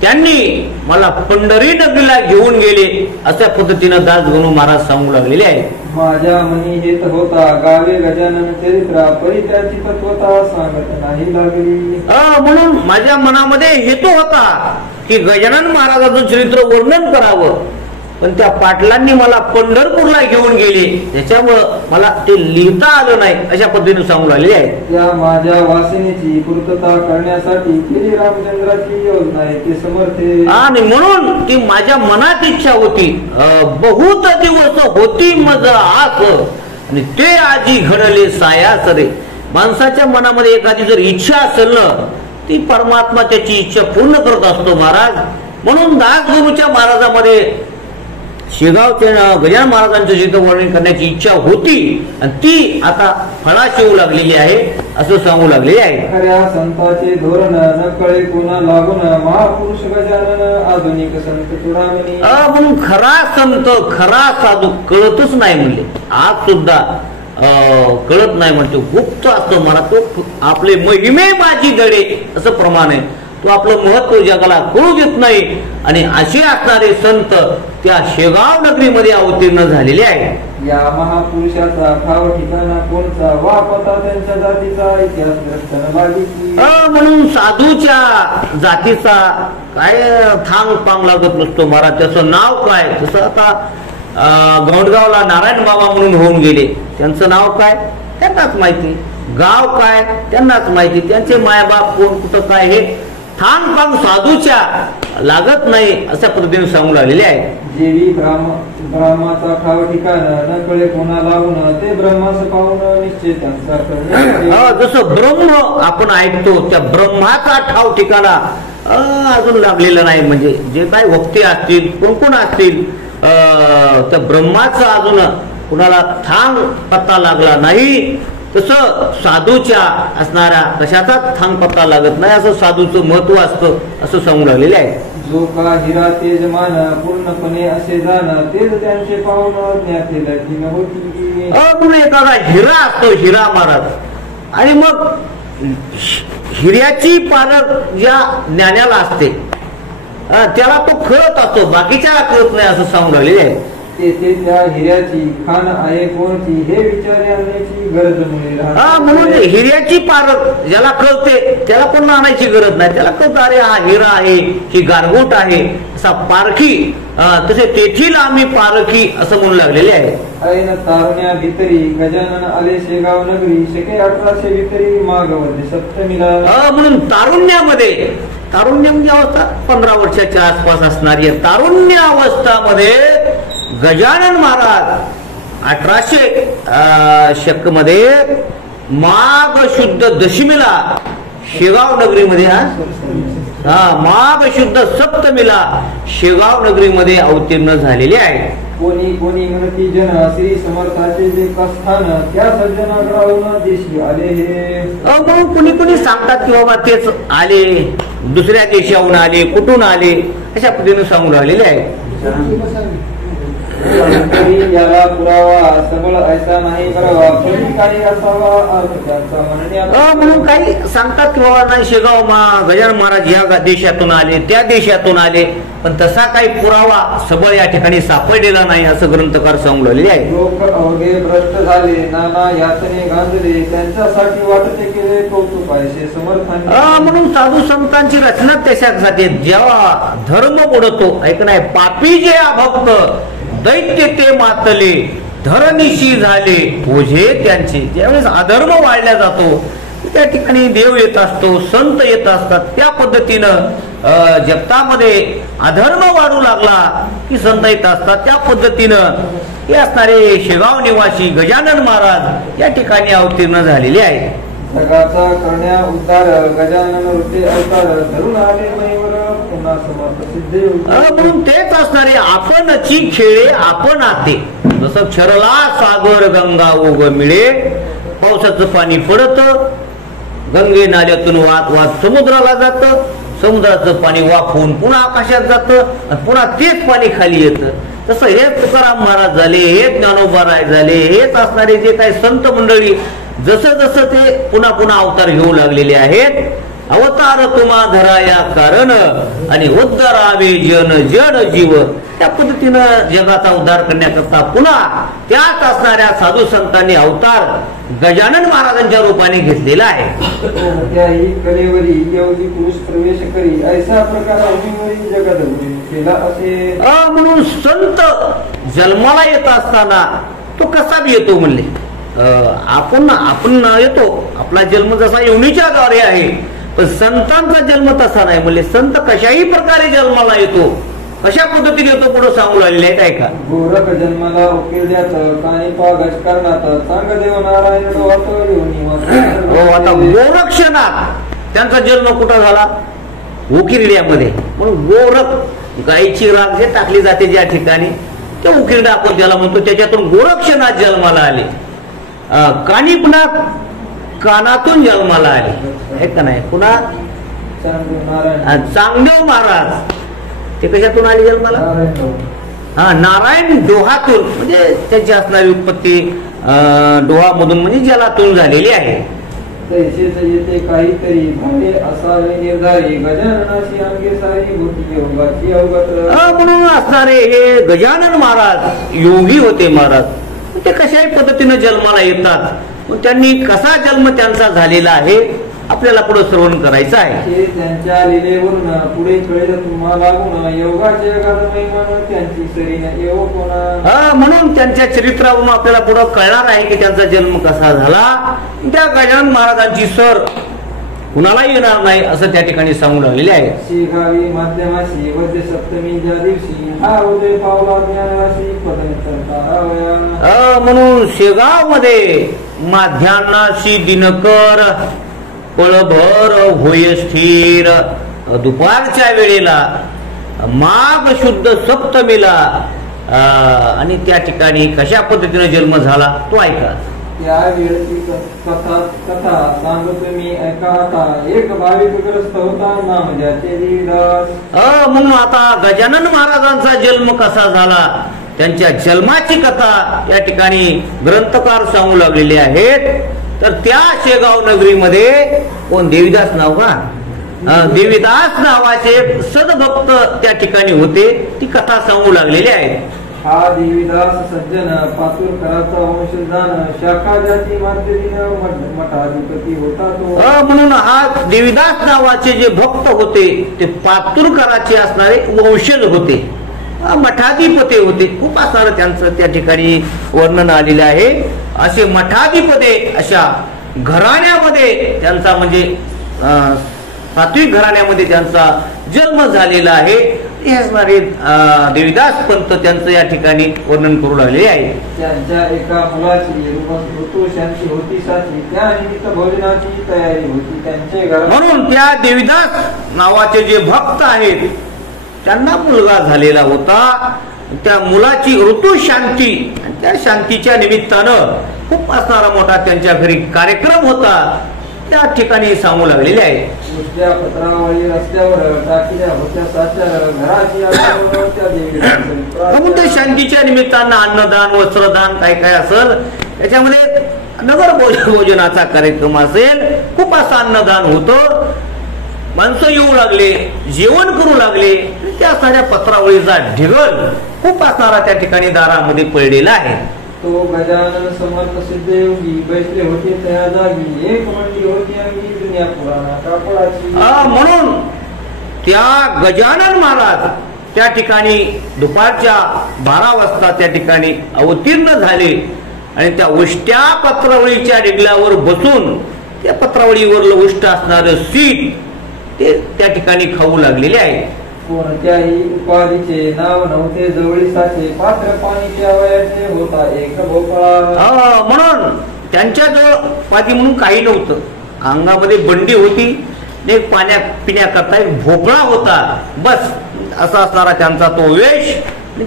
त्यांनी मला पंढरी नगरीला घेऊन गेले अशा पद्धतीनं दासगणू महाराज सांगू लागलेले आहेत. माझ्या मनी हेत होता गावे गजानन चरित्रा परित्याची तत्वता सांगत नाही लागली. म्हणून माझ्या मनामध्ये हेतू होता की गजानन महाराजाचं चरित्र वर्णन करावं, पण त्या पाटलांनी मला पंढरपूरला घेऊन गेले, त्याच्यामुळं मला ते लिहिता आलं नाही अशा पद्धतीने सांगू लागले आहे. त्या माझ्या वासनेची पूर्तता करण्यासाठी केली रामचंद्राची योजना आहे ते समर्थे. आणि म्हणून ती माझ्या मनात इच्छा होती, बहुत दिवस होती मज आस, आणि ते आजी घडले सायास रे. माणसाच्या मनामध्ये एखादी जर इच्छा असेल ना, ती परमात्मा त्याची इच्छा पूर्ण करत असतो महाराज. म्हणून दासगणूच्या महाराजामध्ये शेगावच्या गजानन महाराजांचं जिथं वर्णन करण्याची इच्छा होती आणि ती आता फळाशी येऊ लागलेली आहे असं सांगू लागलेले आहे. खऱ्या संतांचे धोरण न कळे कोणा लागून महापुरुष गजानन आधुनिक संत चुडामणी. म्हणून खरा संत खरा साधू कळतच नाही म्हणले, आज सुद्धा कळत नाही म्हणतो, गुप्त असतो मला तो. आपले महिमे माझी दडे असं प्रमाण आहे, तो आपलं महत्व जगाला कळू देत नाही. आणि असे असणारे संत त्या शेगाव नगरीमध्ये अवतीर्ण झालेले आहेत. या महापुरुषाचा ठाव ठिकाणा कोणचा वा पता त्यांच्या जातीचा इतिहास ग्रंथन लागिची. म्हणून साधूच्या जातीचा काय थांग पांग लागत नसतो महाराज. त्याचं नाव काय, तसं आता गौंडगावला नारायण बाबा म्हणून होऊन गेले, त्यांचं नाव काय त्यांनाच माहिती, गाव काय त्यांनाच माहिती, त्यांचे मायबाप कोण कुठं काय हे थांग पांग साधूच्या लागत नाही अशा पद्धतीने सांगू लागलेले आहे. जेवी ब्रह्माचा ठाव ठिकाण न कळे कोणा लावून ते ब्रह्मास पाहून निश्चय त्यांचा. जसं ब्रह्म आपण ऐकतो त्या ब्रह्माचा ठाव ठिकाणा अजून लागलेला नाही. म्हणजे जे काही वक्ते असतील कोण कोण असतील त्या ब्रह्माचा अजून कुणाला थांग पत्ता लागला नाही. तसं साधूच्या असणाऱ्या कशाचाच थांग पत्ता लागत नाही, असं साधूचं महत्व असतं असं सांगू लागलेले आहे. जो का हिरा तेज मान पूर्णपणे असे जाण तेज त्यांचे पाहून ज्ञातेला होती. म्हणून एखादा हिरा असतो हिरा महाराज, आणि मग हिऱ्याची पारख ज्या ज्ञानाला असते त्याला तो कळत असतो, बाकीच्या कळत नाही असं सांगू लागलेले आहे. तेथे त्या हिऱ्याची खाण आहे कोणती हे विचार आणण्याची गरज म्हणून हिऱ्याची पारख ज्याला कळते त्याला पण आणायची गरज नाही, त्याला कळत अरे हा हिरा आहे ही गारगोट आहे असा पारखी. तसे तेथील आम्ही पारखी असं म्हणू लागलेले आहे. ऐन तारुण्या भितरी गजानन आले शेगाव नगरी शके 1800 भितरी मागवते सप्तमीला. म्हणून तारुण्य म्हणजे अवस्था 15 वर्षाच्या आसपास असणारी तारुण्य अवस्थामध्ये गजानन महाराज 1800 शक मध्ये माघ शुद्ध दशमीला शेगाव नगरीमध्ये माघ शुद्ध सप्तमीला शेगाव नगरीमध्ये अवतीर्ण झालेले आहे. कोणी कोणी म्हणती जन श्री समर्थाचे जे स्थान त्या सज्जनाकडून देशी आले हे. मग कुणी कुणी सांगतात की बाबा तेच आले, दुसऱ्या देशाहून आले, कुठून आले अशा पद्धतीने सांगू राहिलेले आहे. याला पुरावा सबळ ऐसा नाही करावा काही असावा अर्थ त्यांचा म्हणणे. म्हणून काही सांगतात की बाबा नाही शेगाव गजानन महाराज या देशातून आले त्या देशातून आले, पण तसा काही पुरावा सबळ या ठिकाणी सापडलेला नाही असं ग्रंथकार सांगू लागले आहे. लोक अवघे भ्रष्ट झाले नाना यातने गांजले त्यांच्यासाठी वाटते केले कौतुक पाहिजे समर्थाने. म्हणून साधू संतांची रचना त्याच्यासाठी जेव्हा धर्म बुडतो ऐक नाही पापी जे अभक्त दैत्य ते मातले धरणीशी झाले ओझे त्यांचे. ज्यावेळेस अधर्म वाढला जातो त्या ठिकाणी देव येत असतो, संत येत असतात. त्या पद्धतीनं जगतामध्ये अधर्म वाढू लागला की संत येत असतात. त्या पद्धतीनं हे असणारे शेगाव निवासी गजानन महाराज या ठिकाणी अवतीर्ण झालेले आहेत. जगाचा करण्या उद्धार गजानन वृत्ते अवतार धरून आले महीवर पुन्हा समर्थ सिद्धे. म्हणून तेच असणारे आपणची खेळे आपण आते. जसं क्षरला सागर गंगा ओघ मिळे, पावसाचं पाणी पडत गंगे नाल्यातून वाहत समुद्राला जात, समुद्राचं पाणी वाफवून पुन्हा आकाशात जात आणि पुन्हा तेच पाणी खाली येतं. तसं हेच तुकाराम महाराज झाले, हेच ज्ञानोबा राय झाले, हेच असणारे जे काही संत मंडळी जसं जसं ते पुन्हा पुन्हा अवतार घेऊ लागलेले आहेत अवतार तुम्हा धराया कारण आणि उद्धरावे जन जड जीव. त्या पद्धतीनं जगाचा उद्धार करण्याकरता पुन्हा त्यात असणाऱ्या साधू संतांनी अवतार गजानन महाराजांच्या रूपाने घेतलेला आहे. त्याही कलेवरी योगी पुरुष प्रवेश करी ऐसा प्रकार अग्निवरी जगत केला असे. म्हणून संत जन्माला येत असताना तो कसा बी येतो म्हणले. आपण येतो, आपला जन्म जसा योनीच्या द्वारे आहे, पण संतांचा जन्म तसा नाही म्हणले. संत कशाही प्रकारे जन्माला येतो, कशा पद्धतीने येतो पुढे सांगू लागलेले आहे. काय का गोरख जन्माला उकेल्यात काणी पागच करणात चांग देव नारायण आता गोरक्षनाथ त्यांचा जन्म कुठं झाला? उकिरड्यामध्ये. म्हणून गोरख गायची राग जे टाकली जाते ज्या ठिकाणी ते उकिरडा आपण त्याला म्हणतो, त्याच्यातून गोरक्षनाथ जन्माला आले. काणी पुन्हा कानातून जन्माला आले आहे का नाही. पुन्हा चांगदेव महाराज ते कशातून आले जन्माला? नारायण डोहातून, म्हणजे त्याची असणारी उत्पत्ती डोहामधून म्हणजे जलातून झालेली आहे. तैसेच येते काहीतरी भावे असावे निर्धारी गजाननाची अंगे सारी भूती योगाची अवगत. म्हणून असणारे हे गजानन महाराज योगी होते महाराज. ते कशाही पद्धतीने जन्माला येतात, पण त्यांनी कसा जन्म त्यांचा झालेला आहे आपल्याला पुढे श्रवण करायचं आहे. त्यांच्या लिलेवरून पुढे कळेल तुम्हाला योगाचे त्यांची सरीने येऊ कोणा. म्हणून त्यांच्या चरित्रावरून आपल्याला पुढे कळणार आहे की त्यांचा जन्म कसा झाला. त्या गजानन महाराजांची सर कुणाला येणार नाही असं त्या ठिकाणी सांगून लागलेले आहे. शिगावी माध्यमाशी वद्य सप्तमी ज्या दिवशी हा उदय पावला ज्ञानाशी म्हणून शेगाव मध्ये माध्यान्नाशी दिनकर पळभर होय स्थिर. दुपारच्या वेळेला माघ शुद्ध सप्तमीला आणि त्या ठिकाणी कशा पद्धतीने जन्म झाला तो ऐका. त्या वेळची कथा सांगतो मी ऐका आता. एक भाविकग्रस्त होता नाम ज्याचे देवदास. म्हणून आता गजानन महाराजांचा जन्म कसा झाला त्यांच्या जन्माची कथा या ठिकाणी ग्रंथकार सांगू लागलेले आहेत. तर त्या शेगाव नगरीमध्ये कोण देवीदास नाव का? देवीदास नावाचे सदभक्त त्या ठिकाणी होते. ती कथा सांगू लागलेली आहे. हा देवीदास सज्जन पातुरकराचा वंशजान शाखा जाती माध्यमीनं मठाधिपती होता तो. म्हणून हा देवीदास नावाचे जे भक्त होते ते पातुरकराचे असणारे वंशज होते, मठाधिपती होते. खूप असणारं त्यांचं त्या ठिकाणी वर्णन आलेलं आहे. असे मठाधिपती अशा घराण्यामध्ये त्यांचा म्हणजे सात्विक घराण्यामध्ये त्यांचा जन्म झालेला आहे. हे असणारे देवीदास पंत त्यांचं या ठिकाणी वर्णन करू लागले आहे. त्यांच्या एका मुलाची ऋतुशांती होती साची त्या निमित्त भोजनाची तयारी होती त्यांचे घर. म्हणून त्या देवीदास नावाचे जे भक्त आहेत त्यांना मुलगा झालेला होता. त्या मुलाची ऋतुशांती, त्या शांतीच्या निमित्तानं खूप असणारा मोठा त्यांच्या घरी कार्यक्रम होता. त्या ठिकाणी सांगू लागलेले आहे. नुसत्या पत्रावळी रस्त्यावर टाकल्या होत्या साच्या घराची त्या शांतीच्या निमित्तानं अन्नदान वस्त्रदान काय काय असेल त्याच्यामध्ये नगर भोजनाचा कार्यक्रम असेल. खूप असं अन्नदान होतं. माणसं येऊ लागले, जेवण करू लागले. त्या साऱ्या पत्रावळीचा ढिगल खूप असणारा त्या ठिकाणी दारामध्ये पडलेला आहे. तो गजानन समर्थ सिद्ध योगी बैसले होते त्या जागी एक मंडी होती अंगी दुनिया पुराणा कापडाची. म्हणून त्या गजानन महाराज त्या ठिकाणी दुपारच्या 12 वाजता त्या ठिकाणी अवतीर्ण झाले आणि त्या उष्ट्या पत्रावळीच्या ढिगल्यावर बसून त्या पत्रावळीवर उष्ट असणारं सीट ते त्या ठिकाणी खाऊ लागलेले आहे. कोणत्याही उपाधीचे नाव नव्हते जवळीसाचे पात्र पाणी प्यावयाचे होता एक भोपळा. म्हणून त्यांच्याजवळ उपाधी म्हणून काही नव्हतं. अंगामध्ये बंडी होती, एक पाण्या पिण्याकरता एक भोपळा होता, बस असा असणारा त्यांचा तो वेश.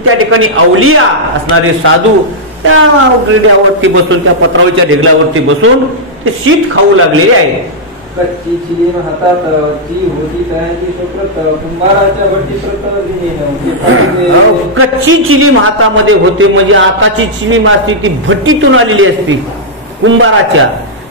त्या ठिकाणी अवलिया असणारे साधू त्या गिरड्यावरती बसून त्या पत्रावळीच्या ढेगल्यावरती बसून ते शीत खाऊ लागलेले आहे. कच्ची चिलीम हातात जी होती त्यांची सुप्रत कुंभाराच्या भट्टीप्रत. कच्ची चिलीम हातामध्ये होते म्हणजे आताची चिलीम असते ती भट्टीतून आलेली असते कुंभाराच्या.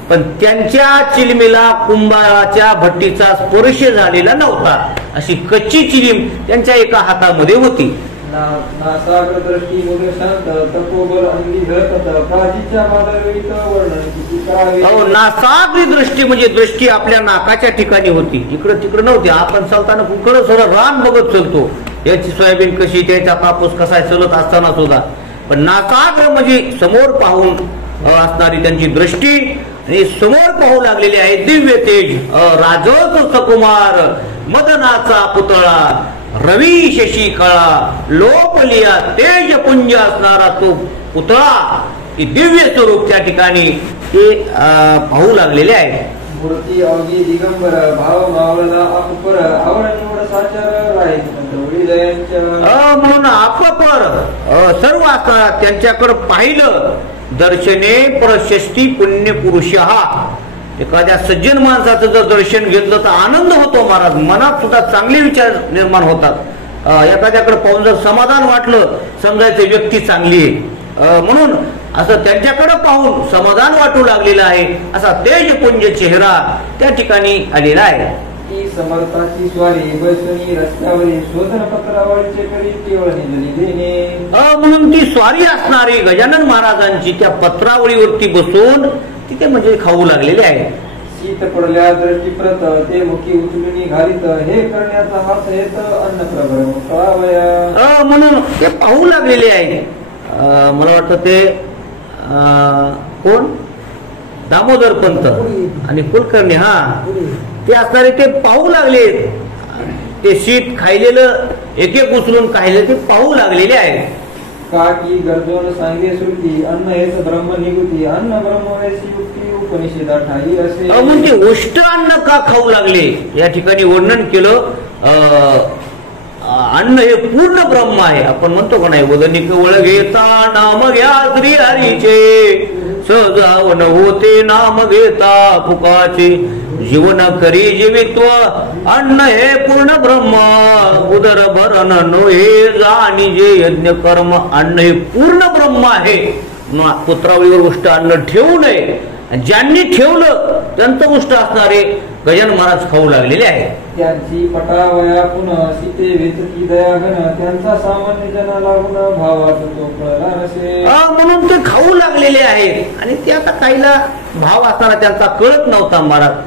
पण त्यांच्या चिलमीला कुंभाराच्या भट्टीचा स्पर्श झालेला नव्हता. अशी कच्ची चिलीम त्यांच्या एका हातामध्ये होती. नासाग्र दृष्टी मुले शांत तपोबल अंगी धरत प्राचीच्या माधवीत वर्णन किती करावे. नासाग्री दृष्टी म्हणजे दृष्टी आपल्या नाकाच्या ठिकाणी होती, इकडं तिकडं नव्हती. आपण चालताना कुकडं सरळ रान बघत चलतो, याची सोयाबीन कशी, त्याचा कापूस कसा चलत असताना सुद्धा. पण नासाग्र म्हणजे समोर पाहून असणारी त्यांची दृष्टी आणि समोर पाहू लागलेली आहे दिव्य तेज. राजत सकुमार मदनाचा पुतळा रवी शशी कळा लोकलिया तेज पुंज असणारा तो पुतळा, की दिव्य स्वरूप त्या ठिकाणी ते पाहू लागलेले आहे. मूर्ती अवघी दिगंबर भाव मावळला अपर आवड निवड साचार राहील म्हणून अपपर सर्व असतात त्यांच्याकडे पाहिलं. दर्शने प्रशस्ती पुण्य पुरुष. एखाद्या सज्जन माणसाचं जर दर्शन घेतलं तर आनंद होतो महाराज, मनात सुद्धा चांगले विचार निर्माण होतात. एखाद्याकडे पाहून जर समाधान वाटलं समजायचं व्यक्ती चांगली आहे. म्हणून असं त्यांच्याकडे पाहून समाधान वाटू लागलेलं आहे. असा तेजपुंज चेहरा त्या ठिकाणी आलेला आहे. ती समर्थाची स्वारी बैसणी रस्त्यावरील शोधन पत्रावळीचे करी केवळ निजली देणे. म्हणून ती स्वारी असणारी गजानन महाराजांची त्या पत्रावळीवरती बसून तिथे म्हणजे खाऊ लागलेले आहे. शीत पडल्या दृष्टीप्रत ते मुखी उचलून घालीत हे करण्याचा हात येत अन्न प्रभर. म्हणून ते पाहू लागलेले आहे. मला वाटतं ते कोण दामोदर पंत आणि कुलकर्णी ते असणारे ते पाहू लागले. ते शीत खायलेलं एक एक उचलून खायले ते पाहू लागलेले आहे. का की गरजोन सांगे श्रुती अन्न हेच ब्रह्म निगुती अन्न ब्रह्म वैसी युक्ती उपनिषदा ठाई असे. म्हणून ते उष्ट अन्न का खाऊ लागले या ठिकाणी वर्णन केलं. अन्न हे पूर्ण ब्रह्म आहे. आपण म्हणतो का नाही वदनी केवळ घेता नाम घ्या श्री हरीचे सहजावन होते नाम घेता फुकाचे जीवन करी जीवित्व अन्न हे पूर्ण ब्रह्म उदर भरण नो हे जाणी जे यज्ञ कर्म. अन्न हे पूर्ण ब्रह्म आहे. पुत्रावळीवर उष्ट अन्न ठेवू नये. ज्यांनी ठेवलं त्यांचं उष्ट असणारे गजानन महाराज खाऊ लागलेले आहे. त्यांची पटावया पुन्हा सीते वेचती दयाघन त्यांचा सामान्य जना लागून भावात तो कळला नसे. म्हणून ते खाऊ लागलेले आहेत आणि ते आता काहीला भाव असताना त्यांचा कळत नव्हता महाराज.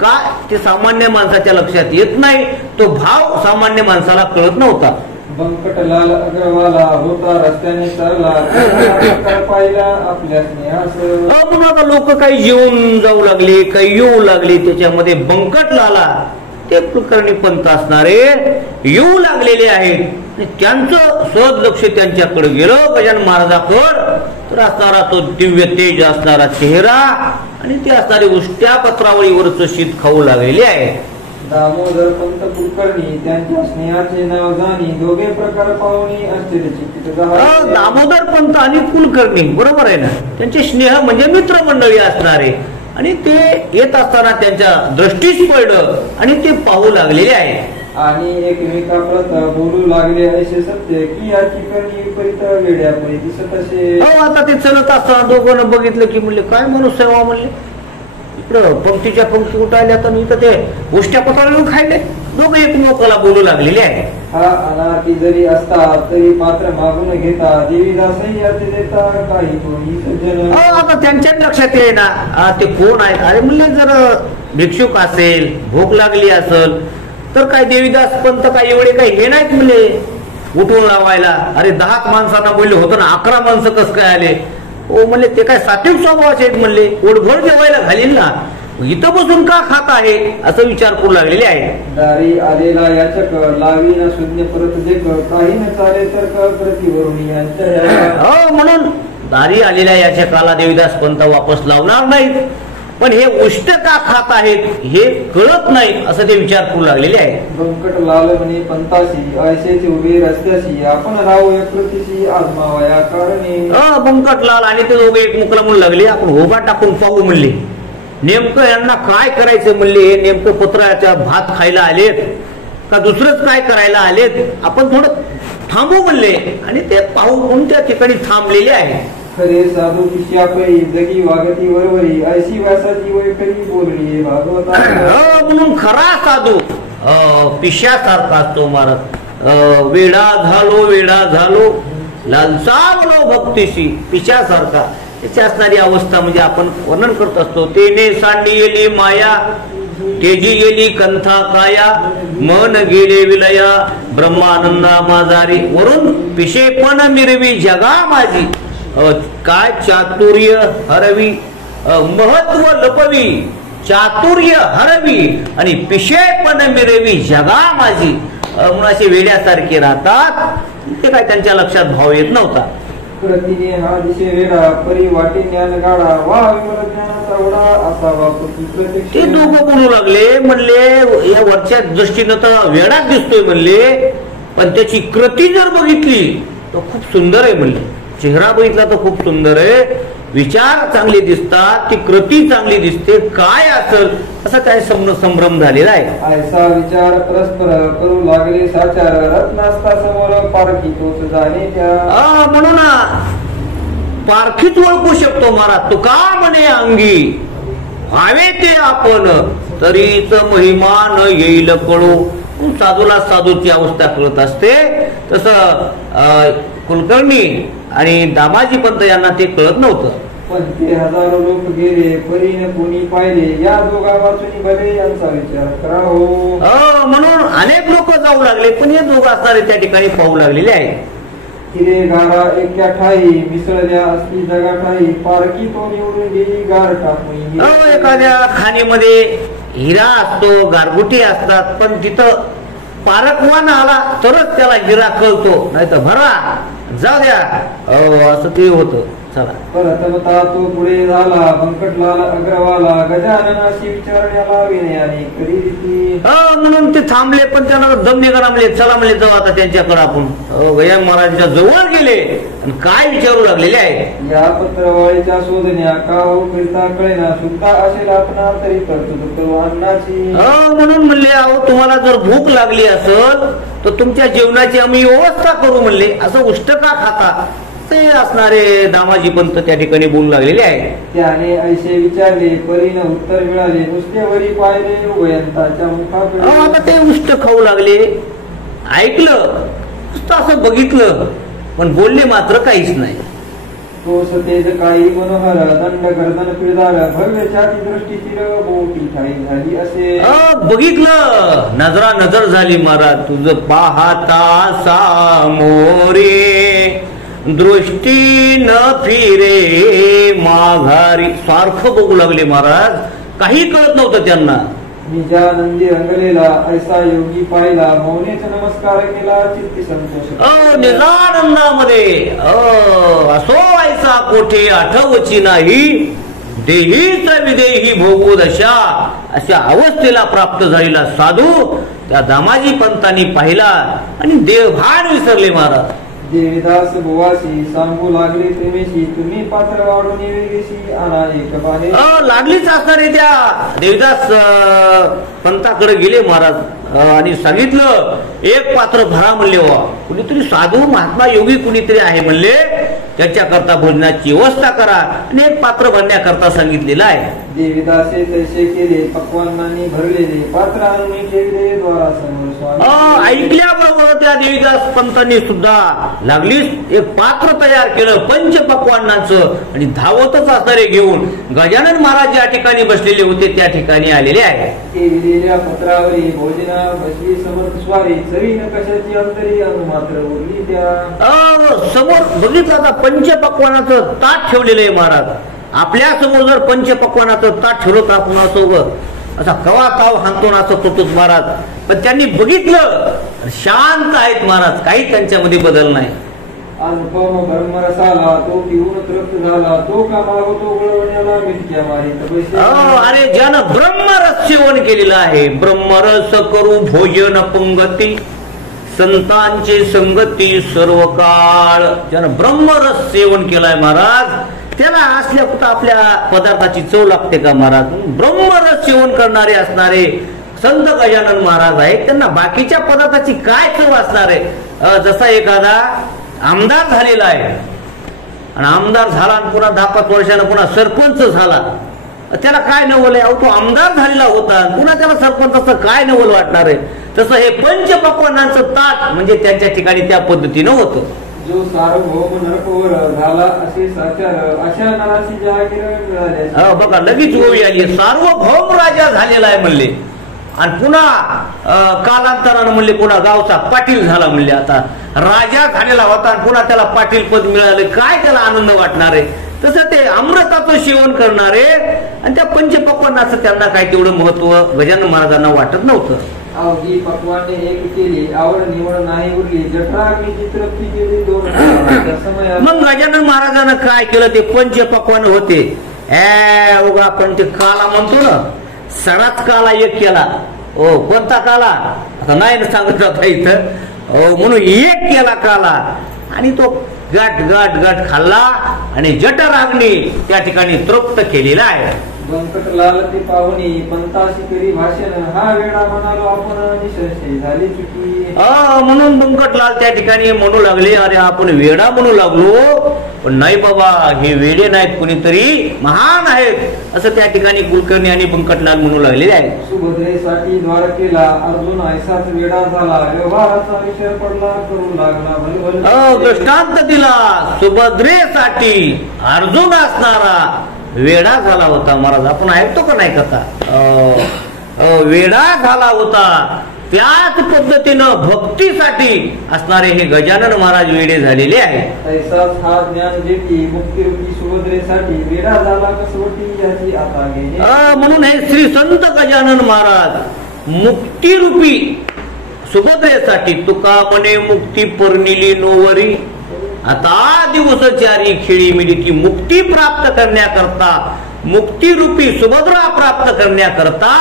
काय ते सामान्य माणसाच्या लक्षात येत नाही. तो भाव सामान्य माणसाला कळत नव्हता. बंकटलाल अग्रवाला होता रस्त्याने चालला पाहिला आपल्या स्नेहास. म्हणून आता लोक काही येऊन जाऊ लागले, काही येऊ लागले. त्याच्यामध्ये बंकटलाला ते कुलकर्णी पंत असणारे येऊ लागलेले आहेत. त्यांचं सहज लक्ष त्यांच्याकडे गेलं गजानन महाराजाकडे. तर असणारा तो दिव्य तेज असणारा चेहरा आणि ते असणारे उष्ट्या पत्रावळीवरच शीत खाऊ लागलेले आहे. दामोदर पंत कुलकर्णी त्यांच्या स्नेहाचे नाव जाणी दोघे प्रकार पाहुणी आश्चर्यचकित झाले. दामोदर पंत आणि कुलकर्णी बरोबर आहे ना, त्यांचे स्नेह म्हणजे मित्रमंडळी असणारे आणि ते येत असताना त्यांच्या दृष्टीस पडलं आणि ते पाहू लागलेले आहे. आणि एकमेकाप्रत बोलू लागले असे सत्य की याची करणी विपरीत वेड्यापरी दिसत असे. आता ते चलत असताना दोघांना बघितलं की म्हणले काय मनुष्य सेवा म्हणले. इकडं पंक्तीच्या पंक्ती उठायला तर इथं ते उष्ट्या पत्रावळीवर खायले. दोघं एकमेकाला बोलू लागलेले आहे. हा अनाथी जरी असता तरी पात्र मागून घेता देवीदासही अर्थ देता काही कोणी सज्जन. आता त्यांच्या लक्षात येईल ना ते कोण आहेत. अरे म्हणले जर भिक्षुक असेल भूक लागली असेल तर काय देवीदास पंत काय एवढे काही हे नाहीत म्हणले उठवून लावायला. अरे 10 माणसांना बोलले होतं ना 11 माणसं कस काय आले. ओ म्हणले ते काय सात्विक स्वभावाचे आहेत म्हणले. पोटभर जेवायला घालील ना, इथं बसून का खात आहे असं विचार करू लागलेले आहे. दारी आलेला याचक लावी ना शून्य परत देख काही न चाले तर प्रतिवरून यांच्या. म्हणून दारी आलेल्या याचकाला देवीदास पंत वापस लावणार नाहीत. पण हे उष्ट का खात आहेत हे कळत नाही असं ते विचार करू लागलेले आहे. बंकट लाल म्हणे पंताशी ऐसेच उभे रस्त्याशी आपण राहू या कृतीशी आजमावया कारणे. बंकट लाल आणि ते दोघे एकमेकाला म्हणू लागले आपण होबा टाकून पाहू म्हणले. नेमकं यांना काय करायचं म्हणले. नेमकं पत्राच्या भात खायला आलेत का दुसरंच काय करायला आलेत. आपण थोडं थांबू म्हणले आणि ते पाहू म्हणून त्या ठिकाणी थांबलेले आहे. खरे साधू पिश्यापरी जगी वागती वरवरी ऐशी व्यासाची वैखरी बोलली भागवता. म्हणून खरा साधू पिशासारखा असतो महाराज. वेडा झालो लालसावलो भक्तीशी, पिशासारखा त्याची असणारी अवस्था म्हणजे आपण वर्णन करत असतो. तेने सांडी येली माया तेजी गेली कंथा काया, मन गेले विलया ब्रह्मानंदा माझारी. वरून पिशेपण मिरवी जगा माझी, काय चातुर्य हरवी महत्व लपवी, चातुर्य हरवी आणि पिशेपण मिरवी जगा माझी. म्हणून असे वेड्यासारखे राहतात. ते काय त्यांच्या लक्षात भाव येत नव्हता. प्रतिने हा दिशे वेडा परी वाटे ज्ञान गाडा, वा विमल ज्ञानाचा ओढा असावा प्रत्यक्ष. ते दोघं म्हणू लागले, म्हणले या वरच्या दृष्टीनं तर वेडाच दिसतोय म्हणले, पण त्याची कृती जर बघितली तर खूप सुंदर आहे म्हणले. चेहरा बघितला तर खूप सुंदर आहे, विचार चांगले दिसतात, ती कृती चांगली दिसते. काय असेल असं काय संभ्रम झालेला आहे. ऐसा विचार परस्पर करू लागले साचार, रत्नास्ता समोर पारखी तोच जाणे त्या. म्हणून पारखीच ओळखू शकतो महाराज. तुका म्हणे अंगी हवे ते आपण, तरीच महिमा न येईल कळू. साधूला साधूची अवस्था कळत असते. तसं कुलकर्णी आणि दामाजी पंत यांना ते कळत नव्हतं. पण ते हजारो लोक गेले परीने कोणी पाहिले, या दोघा वाचून भले यांचा विचार करा हो. म्हणून अनेक लोक जाऊ लागले, पण हे दोघं असणारे त्या ठिकाणी पाहू लागलेले आहेत. हिरे गारा एका ठाई मिसळल्या असती जगा ठाई, पारखी तो निवडून गेली गार टाकून. एखाद्या खाणीमध्ये हिरा असतो, गारगुटी असतात, पण तिथं पारखवान आला तरच त्याला हिरा कळतो, नाही तर भरा जाऊ द्या असं ते होतं. चला परतमता तो पुढे झाला, बंकटलाल अग्रवाला गजाननाशी विचारण्याला विनयाने करी रीती. म्हणून ते थांबले, पण त्यांना दम निघाला. म्हणले चला म्हणले जाऊ आता त्यांच्याकडे आपण. गजानन महाराजांच्या जवळ गेले आणि काय विचारू लागलेले आहे. या पत्रवाळीच्या शोधण्या का हो फिरता कळेना, सुद्धा असेल आपणा तरी तरतूद करू अन्नाची. म्हणून म्हणले अहो तुम्हाला जर भूक लागली असेल तर तुमच्या जेवणाची आम्ही व्यवस्था करू म्हणले. असं उष्ट का खाता ते असणारे दामाजी पंत त्या ठिकाणी बोलू लागलेले आहे. त्याने ऐसे विचारले परीने उत्तर मिळाले, नुसतेवरी पाहिले उभयंताच्या मुखाकडे. आता ते उष्ट खाऊ लागले, ऐकलं नुसतं असं बघितलं, पण बोलले मात्र काहीच नाही. तो सतेज काही मनोहर दंड गर्दन पिळदार, भव्य छाती दृष्टी चिर मोठी ठाई झाली असे. बघितलं, नजरा नजर झाली महाराज. तुझं पाहता सामोरे दृष्टी न फिरे माघारी. सारखं बघू लागले महाराज, काही कळत नव्हतं त्यांना. निजानंदी रंगलेला ऐसा योगी पाहिला, मौनेच नमस्कार केला चित्ती संतोष. निजानंदामध्ये असो ऐसा कोठे आठवची नाही, देहीच विदेही भोगू दशा. अशा अवस्थेला प्राप्त झालेला साधू त्या दामाजी पंतांनी पाहिला आणि देवभान विसरले महाराज. देवीदास बुवासी सांगू लागले प्रेमेशी, तुम्ही पात्र वाढून वेगेशी आणा एक बाहे. लागलीच असणारे त्या देवीदास पंताकडे गेले महाराज आणि सांगितलं एक पात्र भरा म्हणले. वा कुणीतरी साधू महात्मा योगी कुणीतरी आहे म्हणले, त्याच्याकरता भोजनाची व्यवस्था करा आणि एक पात्र भरण्याकरता सांगितलेलं आहे. देवीदासे तसे केले, पक्वानांनी भरलेले पात्र आणून ठेवले द्वारासमोर. ऐकल्याबरोबर त्या देवीदास पंतांनी सुद्धा लागलीच एक पात्र तयार केलं पंचपक्वानाचं आणि धावतच असणारे घेऊन गजानन महाराज ज्या ठिकाणी बसलेले होते त्या ठिकाणी आलेले आहे. केलेल्या पत्रावरी भोजना बसली समर्थ स्वारी, चवीन कशाची अंतरी मात्र उरली त्या. समोर बघितलं आता पंचपक्वानाचं ताट ठेवलेलं आहे महाराज. आपल्या समोर जर पंचपक्वानाचं ताट ठेवलं तर आपण असं असा कवा काव हाणतो असं करतोच महाराज. पण त्यांनी बघितलं शांत आहेत महाराज, काही त्यांच्यामध्ये बदल नाही. अनुपम ब्रह्मरसाला तो पिऊन तृप्त झाला, तो का मागतो गुळवण्याला मिटक्या मारी. अरे ज्यानं ब्रह्मरस सेवन केलेलं आहे, ब्रह्मरस करू भोजन पंगती संतांची संगती सर्व काळ. ज्यानं ब्रह्मरस सेवन केलाय महाराज, त्याला असल्या कुठं आपल्या पदार्थाची चव लागते का महाराज. ब्रह्मरस सेवन करणारे असणारे संत गजानन महाराज आहेत, त्यांना बाकीच्या पदार्थाची काय चव असणार आहे. जसा एखादा आमदार झालेला आहे आणि आमदार झाला आणि पुन्हा 10-5 वर्षानं पुन्हा सरपंच झाला, त्याला काय नवल आहे? अहो तो आमदार झालेला होता, पुन्हा त्याला सरपंचाचं काय नवल वाटणार आहे? तसं हे पंचपक्वान्नांचं ताट म्हणजे त्यांच्या ठिकाणी त्या पद्धतीनं होतं. जो सार्वभौम नरकवर झाला असे साचार, अशा नराशी जहागीर मिळाले. बघा लगेच ओवी आली, सार्वभौम राजा झालेला आहे म्हणले, आणि पुन्हा कालांतरानं म्हणले पुन्हा गावचा पाटील झाला म्हणले. आता राजा झालेला होता आणि पुन्हा त्याला पाटील पद मिळाले, काय त्याला आनंद वाटणार आहे? तसं ते अमृताचं सेवन करणारे आणि त्या पंचपक्वान्नाचं त्यांना काय तेवढं महत्व गजानन महाराजांना वाटत नव्हतं. अवघी पक्वाने एक केली, आवड निवड नाही उरली, जठराग्नीची तृप्ती केली दोन. मग गजानन महाराजांना काय केलं? ते पंचपक्वान होते, आपण ते काला म्हणतो ना, सणाच काला एक केला. ओ कोणता काला आता नाही सांगत होता इथं, म्हणून एक केला काला, आणि तो गट गट गट खाल्ला आणि जठराग्नी त्या ठिकाणी तृप्त केलेला आहे. व्यंकटलाल ते पाहुणी पंताशी करी भाषण, हा वेळा म्हणालो आपण निसर्षे झाली चुकी. म्हणून व्यंकटलाल त्या ठिकाणी म्हणू लागले, अरे आपण वेडा म्हणू लागलो, पण नाही बाबा हे वेडे नाहीत, कोणीतरी महान आहेत असं त्या ठिकाणी कुलकर्णी आणि व्यंकटलाल म्हणू लागलेले आहेत. सुभद्रेसाठी द्वार केला, अर्जुन ऐसाच वेडा झाला, व्यवहाराचा विचार पडला, करू लागला दृष्टांत दिला. सुभद्रेसाठी अर्जुन असणारा वेडा झाला होता महाराज. आपण ऐकतो का नाही कथा? वेडा झाला होता. त्याच पद्धतीनं भक्तीसाठी असणारे हे गजानन महाराज वेडे झालेले आहेत. ऐसाच हा ज्ञान जेठी मुक्तिरूपी सुभद्रेसाठी वेडा झाला कसोटी याची आता घे. म्हणून हे श्री संत गजानन महाराज मुक्तिरूपी सुभद्रेसाठी, तुका म्हणे मुक्ती परनिली नोवरी, आता दिवसचारी खेळी मिली, ती मुक्ती प्राप्त करण्याकरता, मुक्तिरूपी सुभद्रा प्राप्त करण्याकरता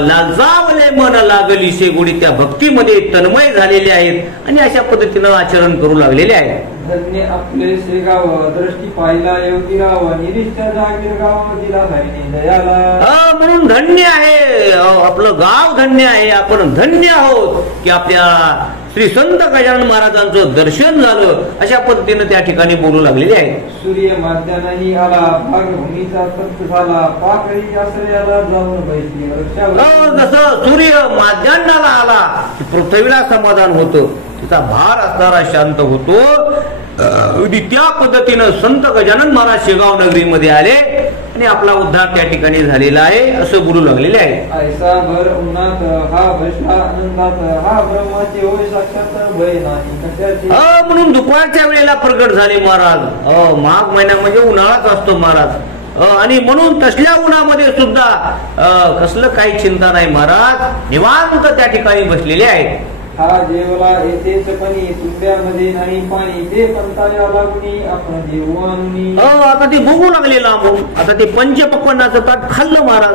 लाजावले मन लागली शेगोडी, त्या भक्तीमध्ये तन्मय झालेले आहेत आणि अशा पद्धतीनं आचरण करू लागलेले आहेत. धन्य आपले शेगाव, दृष्टी पाहिला योगी राव, निरीष्ठा जागीर गाव दिला हरिणी दयाला. म्हणून धन्य आहे आपलं गाव, धन्य आहे, आपण धन्य आहोत की आपल्या श्री संत गजानन महाराजांचं दर्शन झालं, अशा पद्धतीनं त्या ठिकाणी बोलू लागलेले आहेत. सूर्य माध्यानही आला, भागभूमीचा तप्त झाला, पाकळी आश्रयाला जाऊन बैसली वृक्षावर. जसं सूर्य माध्यान्हाला आला की पृथ्वीला समाधान होतं, तिचा भार असणारा शांत होतो. त्या पद्धतीनं संत गजानन महाराज शेगाव नगरीमध्ये आले आणि आपला उद्धार त्या ठिकाणी झालेला आहे असं बोलू लागलेले आहे. ऐसा भर उन्हात हा बसला आनंदात, हा ब्रह्माचे होय साक्षात भय नाही कशाचे. म्हणून दुपारच्या वेळेला प्रगट झाले महाराज. माघ महिना म्हणजे उन्हाळाच असतो महाराज, आणि म्हणून तसल्या उन्हामध्ये सुद्धा कसलं काही चिंता नाही महाराज, निवांत त्या ठिकाणी बसलेले आहेत. हा जेवला येथेच पणी, तुंब्यामध्ये नाही पाणी, ते पंताला लागुनी आपण जेवू आणूनी. आता ते बघू लागले लांबून. आता ते पंचपक्वान्नाचं ताट खाल्लं महाराज,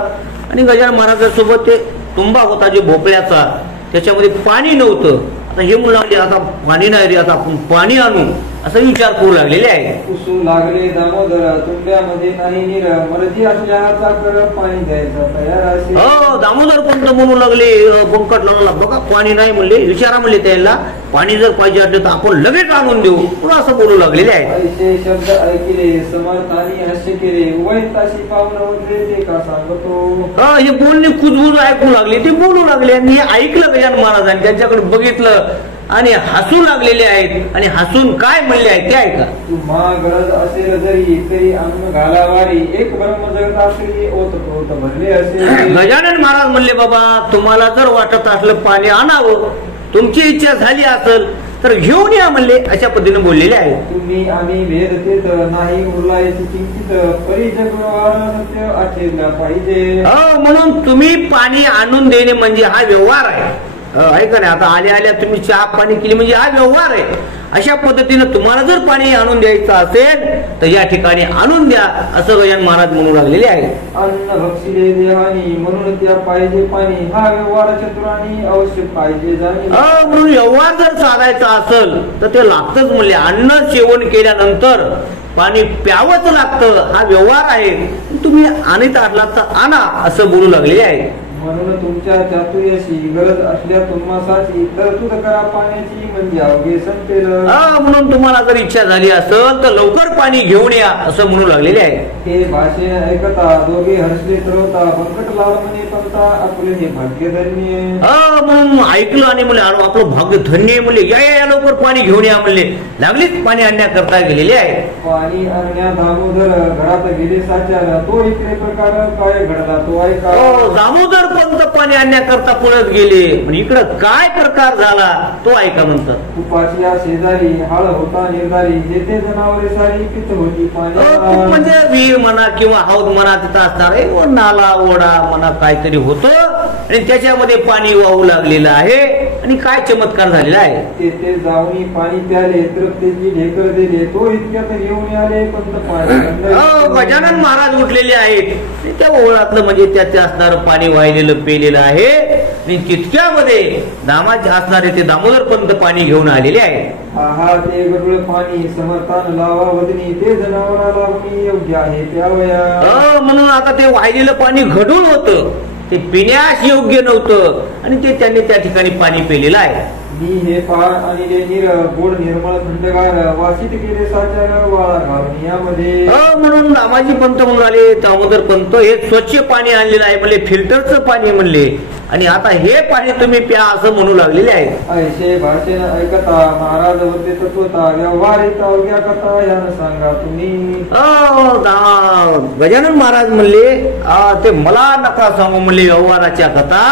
आणि गजानन महाराजांसोबत ते तुंबा होता जे भोपळ्याचा, त्याच्यामध्ये पाणी नव्हतं. आता हे म्हणू लागले, आता पाणी नाही रे, आता आपण पाणी आणू असं विचार करू लागलेले आहे. उसू लागले दामोदर, तुंब्यामध्ये नाही नीर, मर्जी असल्याचा कर पाणी द्यायचा तयार असे. दामोदर पंत म्हणू लागले व्यंकटलालला, बघा पाणी नाही म्हणले, विचारा म्हणले त्याला, पाणी जर पाहिजे असलं तर आपण लगेच आणून देऊ, पुन्हा असं बोलू लागलेले आहे. ऐसे शब्द ऐकले समर्थानी हास्य केले, वैताशी पावलं उठले ते का सांगतो. हे बोलणे कुजबुज ऐकू लागले, ते बोलू लागले, आणि हे ऐकलं गजानन महाराजांनी, त्यांच्याकडे बघितलं आणि हसू लागलेले आहेत. आणि हसून काय म्हणले आहे ते ऐका. तुम्हा गरज असेल जरी तरी अन्न घालावारी, एक ब्रह्म जगत असेल ओत ओत भरले असेल. गजानन महाराज म्हणले, बाबा तुम्हाला जर वाटत असलं पाणी आणावं, तुमची इच्छा झाली असेल तर घेऊन या म्हणले, अशा पद्धतीने बोललेले आहे. तुम्ही आम्ही भेद देत नाही उरलायची चिंतित, परिजग व्यवहार सत्य आचरला पाहिजे. म्हणून तुम्ही पाणी आणून देणे म्हणजे हा व्यवहार आहे. ऐका नाही, आता आल्या आल्या तुम्ही चहा पाणी केली म्हणजे हा व्यवहार आहे. अशा पद्धतीनं तुम्हाला जर पाणी आणून द्यायचं असेल तर या ठिकाणी आणून द्या, असं गजानन महाराज म्हणू लागलेले आहे. अन्न भक्षिले देहानी, म्हणून त्या पाहिजे पाणी, हा व्यवहार चतुरानी अवश्य पाहिजे जाणे. म्हणून व्यवहार जर साधायचा असेल तर ते लागतच म्हणले. अन्न सेवन केल्यानंतर पाणी प्यावंच लागतं, हा व्यवहार आहे. तुम्ही आणत असलात तर आणा, असं बोलू लागलेले आहे. म्हणून तुमच्या चातुर्याशी गरज असल्या तुम्हासाची तरतूद करा पाण्याची म्हणजे अवघे संपेल. म्हणून तुम्हाला जर इच्छा झाली असेल तर लवकर पाणी घेऊन या असं म्हणू लागलेले आहे. हे भाषे ऐकता दोघे हसले तरवता बंकट लाल म्हणे पंता आपले हे भाग्य धन्य. म्हणून ऐकलं आणि म्हणले आपलं भाग्य धन्य म्हणले या लवकर पाणी घेऊन या म्हणले. लागलीच पाणी आणण्याकरता गेलेले आहे. पाणी आणण्या दामोदर घरात गेले साचार तो इकडे प्रकार काय घडला तो ऐका. दामोदर पंत पाणी आणण्याकरता पळत गेले पण इकडं काय प्रकार झाला तो ऐका म्हणतात. कुपाच्या शेजारी हाळ होता निर्धारी जेथे जनावरे सारी पित होती पाणी. म्हणजे विहीर म्हणा किंवा हौद म्हणा तिथं असणार आहे नाला ओढा म्हणा काहीतरी होतं आणि त्याच्यामध्ये पाणी वाहू लागलेलं आहे आणि काय चमत्कार झालेला आहे. तेथे जाऊन पाणी प्याले तृप्तीची ढेकर दिले तो इतक्यात घेऊन आले पंत पाणी. गजानन महाराज उठलेले आहेत त्या ओळातलं म्हणजे त्यात असणार पाणी वाहिलेलं पेलेलं आहे आणि तितक्यामध्ये दामाचे असणारे ते दामोदर पंत पाणी घेऊन आलेले आहे. आहा ते गडूळ पाणी समर्थान लावा वदनी ते जनावराला योग्य आहे त्यावया. म्हणून आता ते वाहिलेलं पाणी घडूळ होतं ते पिण्यास योग्य नव्हतं आणि ते त्यांनी त्या ठिकाणी पाणी पेलेलं आहे. मी हे पाळ आणि निर गोड निर्मळ थंडगार वासित केले साचार वाळा घालून यामध्ये. म्हणून दामाजी पंत म्हणून आले दामोदर पंत हे स्वच्छ पाणी आणलेलं आहे म्हणले फिल्टरचं पाणी म्हणले आणि आता हे पाणी तुम्ही प्या असं म्हणू लागलेले आहे. ऐसे भाषण ऐकता महाराज होते तत्वता व्यवहारित अवघ्या कथा यानं सांगा तुम्ही. गजानन महाराज म्हणले ते मला नका सांगू म्हणले व्यवहाराच्या कथा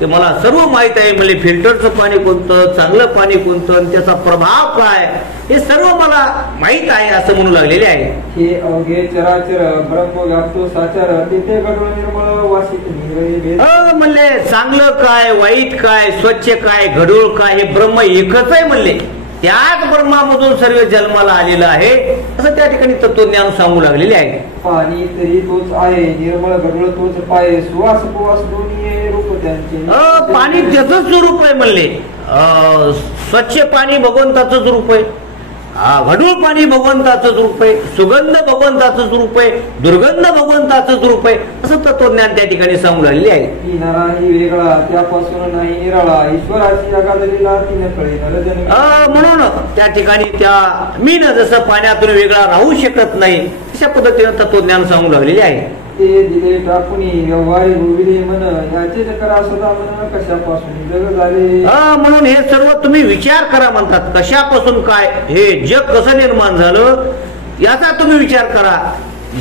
ते मला सर्व माहित आहे म्हणले. फिल्टरचं पाणी कोणतं चांगलं पाणी कोणतं त्याचा प्रभाव काय हे सर्व मला माहित आहे असं म्हणू लागलेले आहे. हे अवघे चराचर ब्रह्म व्याप्तो साचार तिथे गडूळ निर्मळ वासित म्हणले चांगलं काय वाईट काय स्वच्छ काय घडूळ काय हे ब्रह्म एकच आहे म्हणले. त्याच ब्रह्मामधून सर्व जन्माला आलेलं आहे असं त्या ठिकाणी तत्वज्ञान सांगू लागलेले आहे. पाणी तरी तोच आहे निर्मळ घडूळ तोच पाय सुवास उपवास दोन्ही रूप त्यांचे. पाणी त्याच रूप आहे म्हणले. स्वच्छ पाणी भगवंताचंच रूप आहे. घडूळ पाणी भगवंताचंच रूप आहे. सुगंध भगवंताचंच रूप आहे. दुर्गंध भगवंताचंच रूप आहे असं तत्वज्ञान त्या ठिकाणी सांगू लागलेले आहे. पिणाराही वेगळा त्यापासून नाही निराळा ईश्वराची जगादलीला तीन कळे नरजन्मी. म्हणून त्या ठिकाणी त्या मी न जसं पाण्यातून वेगळा राहू शकत नाही अशा पद्धतीने तत्वज्ञान सांगू लागलेले आहे. ते दिले टाकून व्यवहारी भोविले मन याचे करा सदा मन कशापासून जग झाले. म्हणून हे सर्व तुम्ही विचार करा म्हणतात. कशापासून काय हे जग कसं निर्माण झालं याचा तुम्ही विचार करा.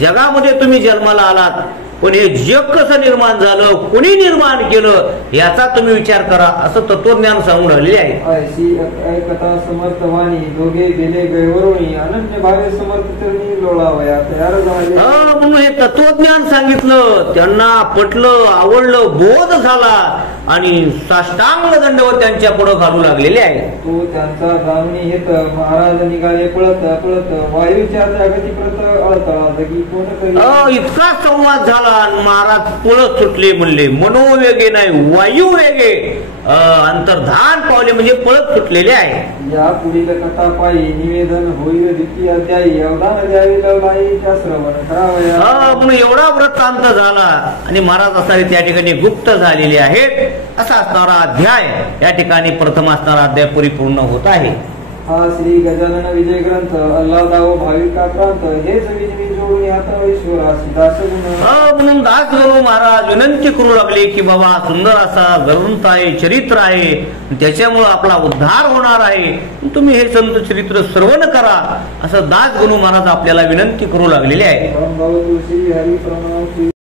जगामध्ये तुम्ही जन्माला आलात पण हे जग कसं निर्माण झालं कोणी निर्माण केलं याचा तुम्ही विचार करा असं तत्वज्ञान सांगून राहिलेले आहे. ऐशी ऐकता समर्थवाणी दोघे गेले गैवरोणी अनन्य भावे समर्थ चरणी लोळावया तयार झाले. म्हणून हे तत्वज्ञान सांगितलं त्यांना पटलं आवडलं बोध झाला आणि साष्टांग दंडवत त्यांच्या पुढे घालू लागलेले आहे. तो त्यांचा जाणून येत महाराज निघाले पळत पळत वायूच्या जागती प्रत अळतळा जगी कोण करी. इतका संवाद झाला महाराज पळत सुटले म्हणले. मनोवेगे नाही वायू वेगे अंतर्धान पावले म्हणजे पळत सुटलेले आहे. या पुढील कथा पायी निवेदन होईल द्वितीय अध्यायी अवधान द्यावे लवलाई श्रवण करावया. म्हणून एवढा वृत्तांत झाला आणि महाराज असणारे त्या ठिकाणी गुप्त झालेले आहेत असा असणारा अध्याय या ठिकाणी प्रथम असणारा अध्याय परिपूर्ण होत आहे. हा श्री गजानन विजय ग्रंथ अल्लादाव भाविकाक्रांत हेच विजयी जोडून आता ईश्वरासी दास म्हणून दास गुरु महाराज विनंती करू लागले की बाबा सुंदर असा ग्रंथ आहे चरित्र आहे त्याच्यामुळे आपला उद्धार होणार आहे तुम्ही हे संत चरित्र श्रवण करा असं दास गुरु महाराज आपल्याला विनंती करू लागलेले आहे. श्री हरी प्रणव.